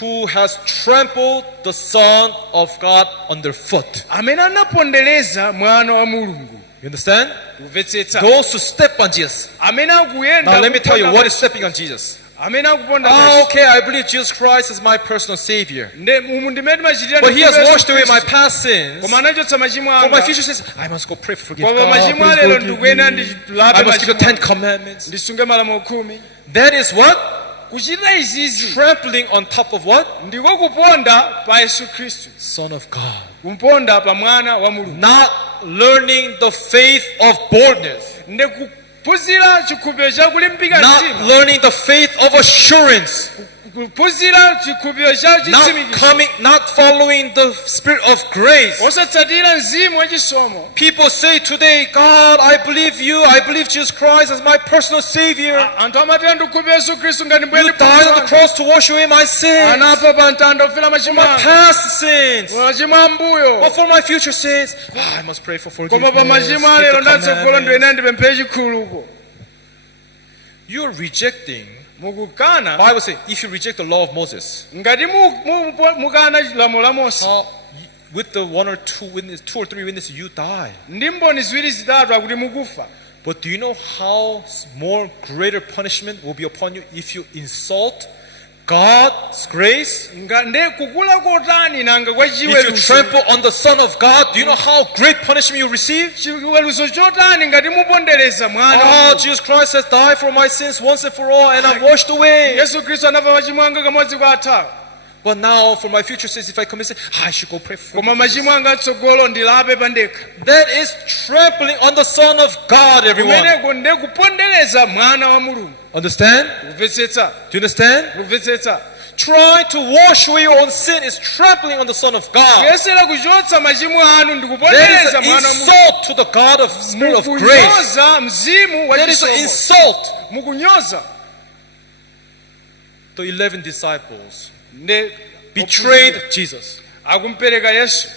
Who has trampled the Son of God underfoot? Amene anapondereza mwana wa Mulungu. You understand? Kumvetsetsa. Those who step on Jesus. Amene akuyenda. Now let me tell you kuponda- what is stepping on Jesus. Amene akuponda. Oh, okay, I believe Jesus Christ is my personal Savior. Nde umu ndimene machitira. But He has Yesu washed away my Khristu. past sins. Koma anachotsa machimo For my anga. future sins, I must go pray for Koma forgiveness. God, machimo please alero forgive ndikuyenda me. ndilape I must keep the machimo. 10 commandments. Ndisunge malamulo 10. That is what? Kuchita izizi Trampling on top of what? ndiko kuponda pa Yesu Khristu. Son of God. Kumponda pa mwana wa Mulungu. Not learning the faith of boldness. Nde kuphunzira chikhulupiriro chakulimbika Not mtima. learning the faith of assurance. Kuphunzira chikhulupiriro cha chitsimikizo. Not following the spirit of grace. Osatsatira mzimu wachisomo. People say today, God, I believe you. I believe Jesus Christ as my personal Savior. Anthu amatenda ndikukhulupirira Yesu Khristu ngati You mbwene died on the cross to wash away my sins. anafa pa mtanda ofera machimo My anga. past sins. Machimo ambuyo. But for my future sins, I must pray for Koma forgiveness. pa machimo keep alero the ndatsogola commandments. ndiwena ndipemphere chikhululuko. You're rejecting. Mukukana. Bible says, if you reject the law of Moses, Ngati mukana lamulo la Mose. with the one or two witnesses, 2 or 3 witnesses, you die. Ndi mboni ziwiri zitatu akuti mukufa. But do you know how more greater punishment will be upon you if you insult God's grace, nde kukula kotani nanga kwa if you chiweruzo trample on the Son of God, do you know how great punishment you receive? chiweruzo chotani ngati mupondereza mwana wa Oh, Mulungu. Jesus Christ has died for my sins once and for all, and I'm washed away. Yesu Kristo anafa machimo anga kamodzi kwa athawa. But now, for my future sins, if I commit sin, I should go pray for Koma forgiveness. machimo anga atsogolo ndilape pandekha. That is trampling on the Son of God, everyone. Kumeneko nde kupondereza mwana wa Mulungu. Understand? Kumvetsetsa. Do you understand? Kumvetsetsa. Trying to wash away your own sin is trampling on the Son of God. Kuyesera kuchotsa machimo anu That is ndikupondereza an mwana wa Mulungu. insult to the God of Spirit of grace. Mukunyoza mzimu wa That is an chisomo. insult. Mukunyoza. The 11 disciples Nde betrayed Jesus, akumpereka Yesu.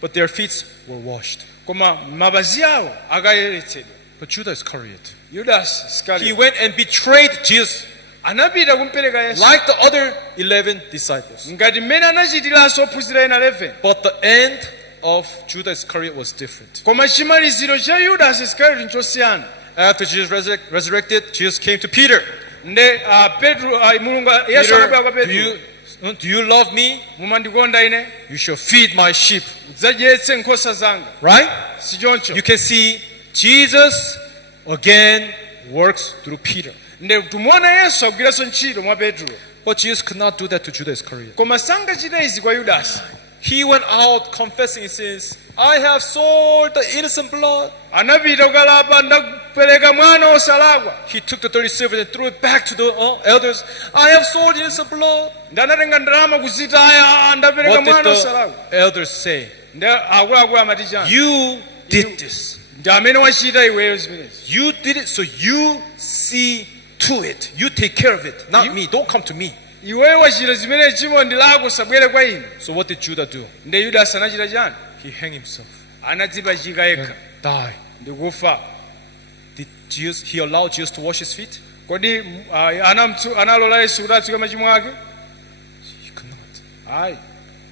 but their feet were washed. Koma mapazi awo akayeretsedwa. But Judas Iscariot, Judas he Iscariot went and betrayed Jesus anapita kumpereka Yesu like the other 11 disciples. ngati mmene anachitiranso ophunzira ena 11. But the end of Judas Iscariot was different. Koma chimaliziro cha Judas Iscariot nchosiyana. After Jesus resurrected, Jesus came to Peter. Nde Petro Mulungu Yesu anabwera kwa Peter, Petro. do you love me? Mumandikonda ine? You shall feed my sheep. Udzadyetse nkhosa zanga. Right? Si choncho. You can see Jesus again works through Peter. Nde tumuona Yesu akugwiranso ntchito mwa Petro. But Jesus could not do that to Judas Iscariot. Koma sangachita izi kwa Yudasi. He went out confessing his sins. I have sold the innocent blood. Anapita kukalapa ndakupereka mwana osalakwa. He took the 30 silver and threw it back to the elders. I have sold innocent blood. Ndanatenga ndalama kuzitaya ndapereka What did mwana osalakwa. the elders say? Nde akuluakulu amati chani. You did this. Ndi amene wachita iweyo zimenezi. You did it, so you see to it. You take care of it, not me. Don't come to me. Iweyo wachita zimene chimo ndi lako sabwere kwa ine. So what did Judah do? Nde Yudasi anachita chani? He hanged himself Anadzipachika and yekha. died. Ndikufa. Did he allow Jesus to wash his feet? Kodi analola Yesu kuti atsuke machimo ake? He could not. Ayi.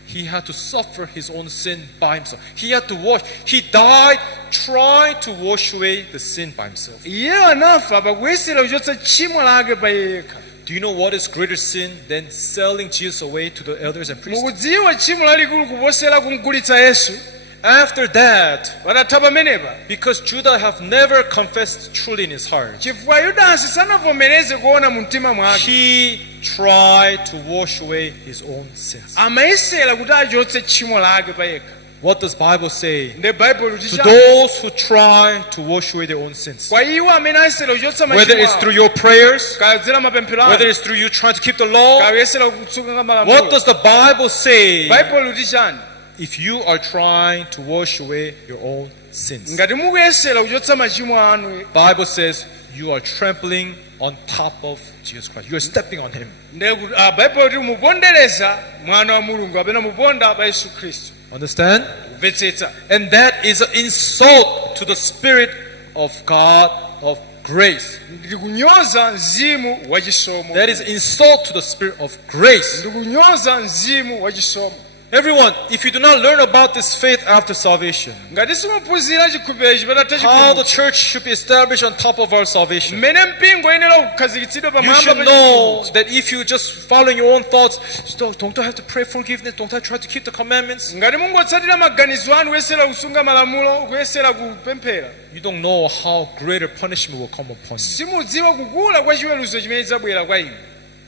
He had to suffer his own sin by himself. He had to wash. He died trying to wash away the sin by himself. Iye anafa pakuyesera kuchotsa tchimo lake pa yekha. Do you know what is greater sin than selling Jesus away to the elders and priests? Mukudziwa tchimo lalikulu kuposera kumgulitsa Yesu? After that, Patatha pamenepa. because Judah have never confessed truly in his heart, Chifukwa Yudasi sanavomereze kuona mu mtima mwake. he tried to wash away his own sins. Amayesera kuti achotse tchimo lake pa yekha. What does Bible say? Nde Bible To luticha. those who try to wash away their own sins, Kwa iwo amene ayesera kuchotsa whether machimo it's awo. through your prayers, Kayadzera mapemphero whether anu. it's through you trying to keep the law, Kayesera kutsuka what malamulo. does the Bible say? Bible lutichani? If you are trying to wash away your own sins, Ngati mukuyesera kuchotsa machimo anu. Bible says you are trampling on top of Jesus Christ. You are stepping on him. Bible kuti mupondereza mwana wa Mulungu apena muponda pa Yesu Khristu. Understand? Kumvetsetsa. And that is an insult to the Spirit of God of grace. Ndikunyoza mzimu wa chisomo. That is insult to the Spirit of grace. Ndikunyoza mzimu wa chisomo. Everyone, if you do not learn about this faith after salvation, Ngati simuphunzira chikhulupiriro chipatatha how the chipulumutso. church should be established on top of our salvation, Mmene mpingo yenera kukhazikitsidwa you pamwamba should pa know chipulumutso. that if you just following your own thoughts, don't I have to pray forgiveness? Don't I try to keep the commandments? Ngati mungotsatira maganizo anu kuyesera kusunga malamulo, kuyesera kupemphera, You don't know how greater punishment will come upon you. simudziwa kukula kwa chiweruzo chimene chidzabwera kwa inu.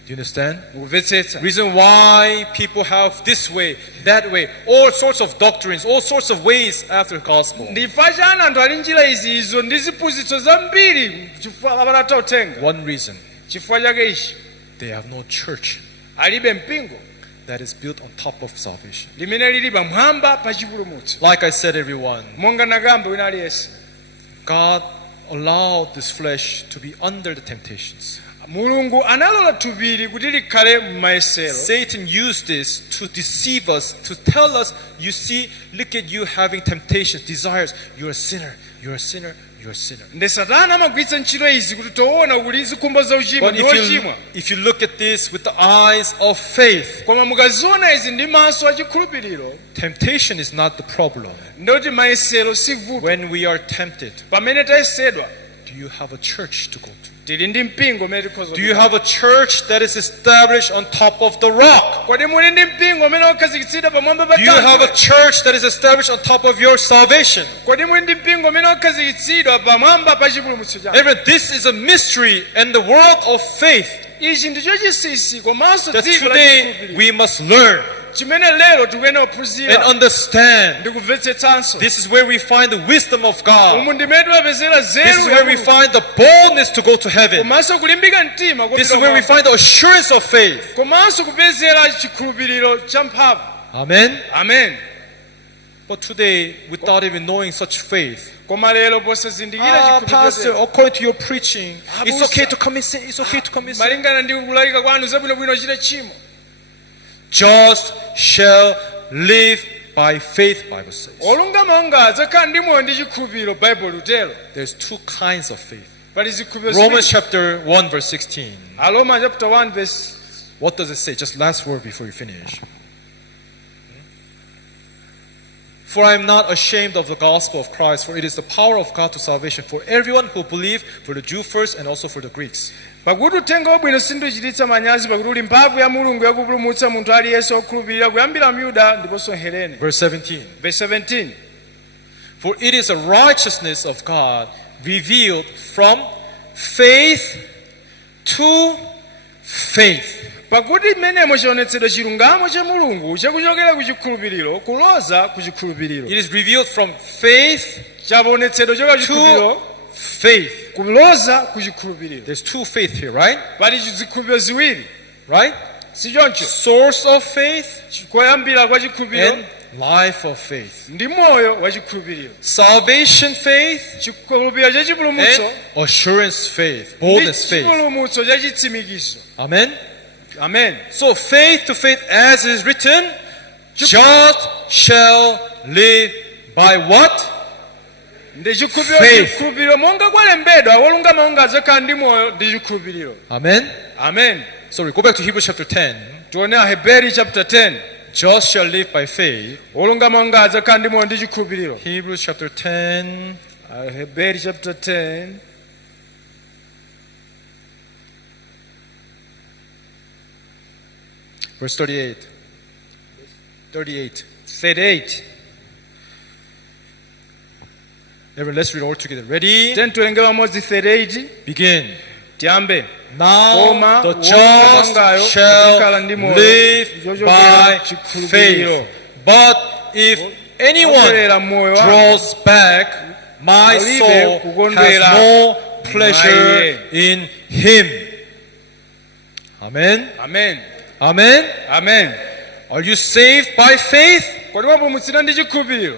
Do you understand? Mukumvetsetsa. Reason why people have this way, that way, all sorts of doctrines, all sorts of ways after the gospel. Ndifa chani anthu ali njira izi ndi ziphunzitso zambiri chifukwa apatatha uthenga. One reason, Chifukwa chake ichi they have no church alibe mpingo that is built on top of salvation. limene lili pamwamba pa chipulumutso. Like I said, everyone, Monga nakamba wina aliyense. God allowed this flesh to be under the temptations. Mulungu analola thupili kuti likhale m'mayesero. Satan used this to deceive us, to tell us, you see, look at you having temptations, desires. You're a sinner, you're a sinner, you're a sinner. Nde Satana amagwiritsa ntchito izi kuti toona kuli zikhumbo za uchimo But ndi ochimwa. if you look at this with the eyes of faith, Koma mukaziona izi ndi maso achikhulupiriro, temptation is not the problem. ndoti mayesero si vuto. When we are tempted, Pamene tayesedwa, do you have a church to go to? tili ndi mpingo umene tikhoza Do you have a church that is established on top of the rock? kodi muli ndi mpingo umene wakhazikitsidwa pamwamba pa Do you have a thanthwe church that is established on top of your salvation? kodi muli ndi mpingo umene wakhazikitsidwa pamwamba pa chipulumutso chanu Everyone, this is a mystery in the world of faith ichi ndicho chinsinsi komanso that dziko la today chikhulupiriro we must learn chimene lero tikuyenera and kuphunzira understand. ndi kumvetsetsanso This is where we find the wisdom of God. umu ndimene timapezera This is zeru where we find the boldness to go to heaven. komanso kulimbika mtima This is where we find the assurance of faith. komanso kupezera chikhulupiriro cha mphamvu Amen. amen But today, without even knowing such faith, koma lero posazindikira Pastor, chikhulupiriro according to your preaching, it's Abusa. okay to commit sin. It's okay to commit sin. malingana ndi kulalika kwanu zabwinobwino uchite tchimo Just shall live by faith, Bible says. olungama anga adzakhala ndi moyo ndi chikhulupiriro baibulo lutero There's two kinds of faith. pali zikhulupiriro Romans ziwiri. chapter 1, verse 16. Aroma chapter 1 verse What does it say? Just last word before you finish. For I am not ashamed of the gospel of Christ, for it is the power of God to salvation for everyone who believes, for the Jew first and also for the Greeks. pakuti uthenga wabwino sindichititsa manyazi pakuti uli mphamvu ya mulungu yakupulumutsa munthu aliyense wokhulupirira kuyambira myuda ndiponso helene Verse 17. verse 17 For it is a righteousness of God revealed from faith to faith. pakuti mmenemo chionetsedwa chilungamo cha mulungu chakuchokera ku chikhulupiriro kuloza ku chikhulupiriro It is revealed from faith chaonetsedwa choka to chikhulupiriro faith. kuloza ku chikhulupiriro There's two faith here, right? pali zikhulupiriro ziwiri Right? si choncho Source of faith koyambira kwa chikhulupiriro and life of faith. ndi moyo wa chikhulupiriro Salvation faith chikhulupiriro cha chipulumutso and assurance faith, ndi boldness faith. chipulumutso cha chitsimikizo Amen. amen So faith to faith, as is written, just shall live by what? ndi Faith. chikhulupiriro monga kwalembedwa wolungama onga adzakhala ndi moyo ndi chikhulupiriro Amen. amen Sorry, go back to Hebrews chapter 10. tione Aheberi chapter 10 Just shall live by faith. wolungama onga adzakhala ndi moyo ndi chikhulupiriro Hebrews chapter 10. Aheberi chapter 10 Verse 38. 38. 38 Everyone, let's read all together. Ready? tiwerenge pamodzi 38 Begin. tiyambe Now Koma the wolungamangayo just shall adzakhala ndi moyo live chochokera by chikhulupiriro. faith. But if anyone Ocherera moyo wanu draws back, my alibe soul kukondwera has no pleasure mwaye. in him. Amen. amen Amen. amen Are you saved by faith? kodi mwapulumutsidwa ndi chikhulupiriro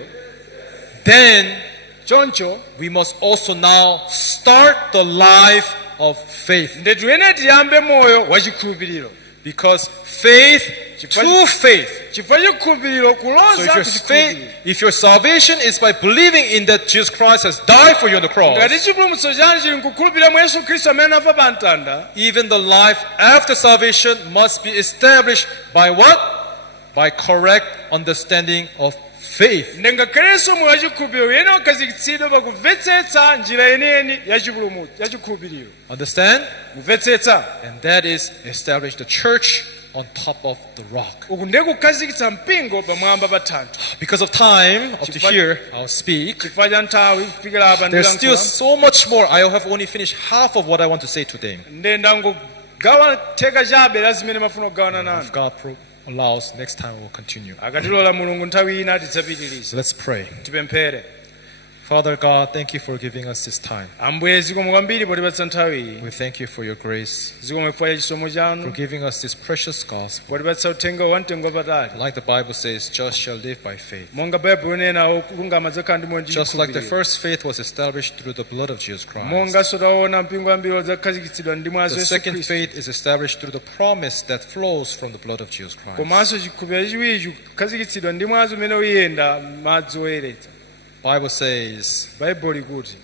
Then choncho we must also now start the life of faith. ndi tiyenera tiyambe moyo wa chikhulupiriro Because faith to faith. chifukwa chikhulupiriro So kuloza ku chikhulupiriro if your salvation is by believing in that Jesus Christ has died for you on the cross, ngati chipulumutso chanu chili nkukhulupirira mwa Yesu Khristu amene anafa pa mtanda even the life after salvation must be established by what? By correct understanding of faith. ndi ngakhalenso moyo wa chikhulupiriro uyenera kukhazikitsidwa pa kumvetsetsa njira yeniyeni ya chipulumutso ya chikhulupiriro Understand? kumvetsetsa And that is establish the church on top of the rock. uku ndiye kukhazikitsa mpingo pamwamba pa thanthwe Because of time, up to here, I'll speak. chifukwa cha nthawi kufikira apa There's still ndilankhula so much more. I have only finished half of what I want to say today. ndi ndangogawa theka chabe la zimene mafuna kugawana If nanu God allows, next time we'll continue. akatilola mulungu nthawi ina tidzapitiriza Let's pray. tipemphere Father God, thank you for giving us this time. ambuye zikomo kwambiri potipatsa nthawi iyi We thank you for your grace, zikomo chifukwa cha chisomo for chanu giving us this precious gospel. potipatsa uthenga wa mtengo wapatali Like the Bible says, just shall live by faith. monga baibulo inena okulungama adzakhala ndi moyo ndi Just like the chikhulupiriro first faith was established through the blood of Jesus Christ. monga taona mpingo ambiri udzakhazikitsidwa ndi mwazi The Yesu second Khristu faith is established through the promise that flows from the blood of Jesus Christ. komanso chikhulupiriro chachiwiri chikukhazikitsidwa ndi mwazi umene uyenda madzi oyeretsa Bible says, baibulo ikuti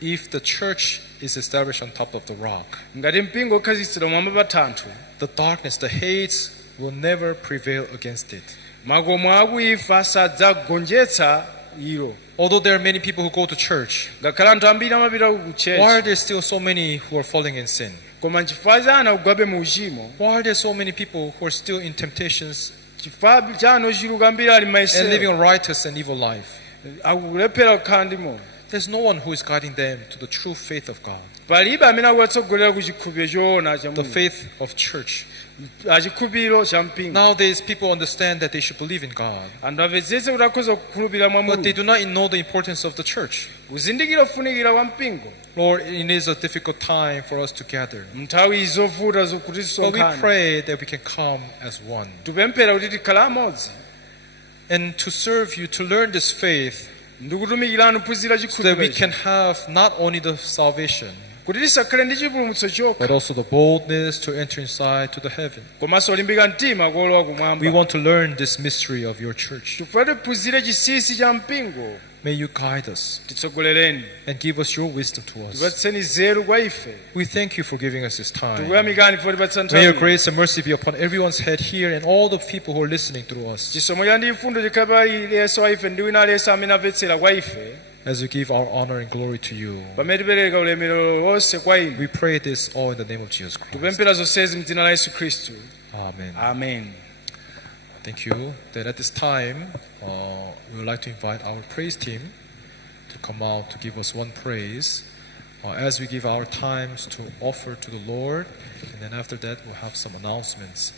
if the church is established on top of the rock, ngati mpingo ukhazikitsidwa mwamba pa thanthwe the darkness, the hates will never prevail against it. makomo akuifa sadzagonjetsa ilo Although there are many people who go to church, ngakhale anthu ambiri amapita ku why are chechi there still so many who are falling in sin? koma nchifukwa chani akugwabe mu uchimo Why are there so many people who are still in temptations chifukwa chani ochuluka ambiri ali and living maisero a righteous and evil life? akulephera kukhala ndi moyo There's no one who is guiding them to the true faith of God, palibe amene akuwatsogolera ku chikhulupiriro choona cha the Mulungu faith of church. achikhulupiriro cha mpingo Nowadays, people understand that they should believe in God, anthu amvetsetse kuti akhoza kukhulupirira mwa but they Mulungu do not know the importance of the church. kuzindikira kufunikira kwa mpingo Lord, it is a difficult time for us to gather, nthawi zovuta zokuti but we tisonkhane pray that we can come as one tipemphera kuti tikhale amodzi and to serve you, to learn this faith, ndi kutumikirana kuphunzira so that we chikhulupiriro can have not only the salvation, kuti tisakhale ndi chipulumutso chokha but also the boldness to enter inside to the heaven. komanso olimbika mtima kuolowa We kumwamba want to learn this mystery of your church. chifukwa tiphunzire chinsinsi cha mpingo May you guide us titsogolereni and give us your wisdom to us. tipatseni nzeru kwa ife We thank you for giving us this time. tikuyamikani chifukwa tipatsa May your nthawi grace and mercy be upon everyone's head here and all the people who are listening through us chisomo cha ndi mfundo chikhale pa aliyense wa ife ndi wina aliyense amene amvetsera kwa ife as we give our honor and glory to you. pamene tipereka ulemerero wonse kwa inu We pray this all in the name of Jesus Christ. tipemphera zonsezi mdzina la Yesu Khristu Amen. amen Thank you. Then at this time, we would like to invite our praise team to come out to give us one praise as we give our times to offer to the Lord. And then after that, we'll have some announcements.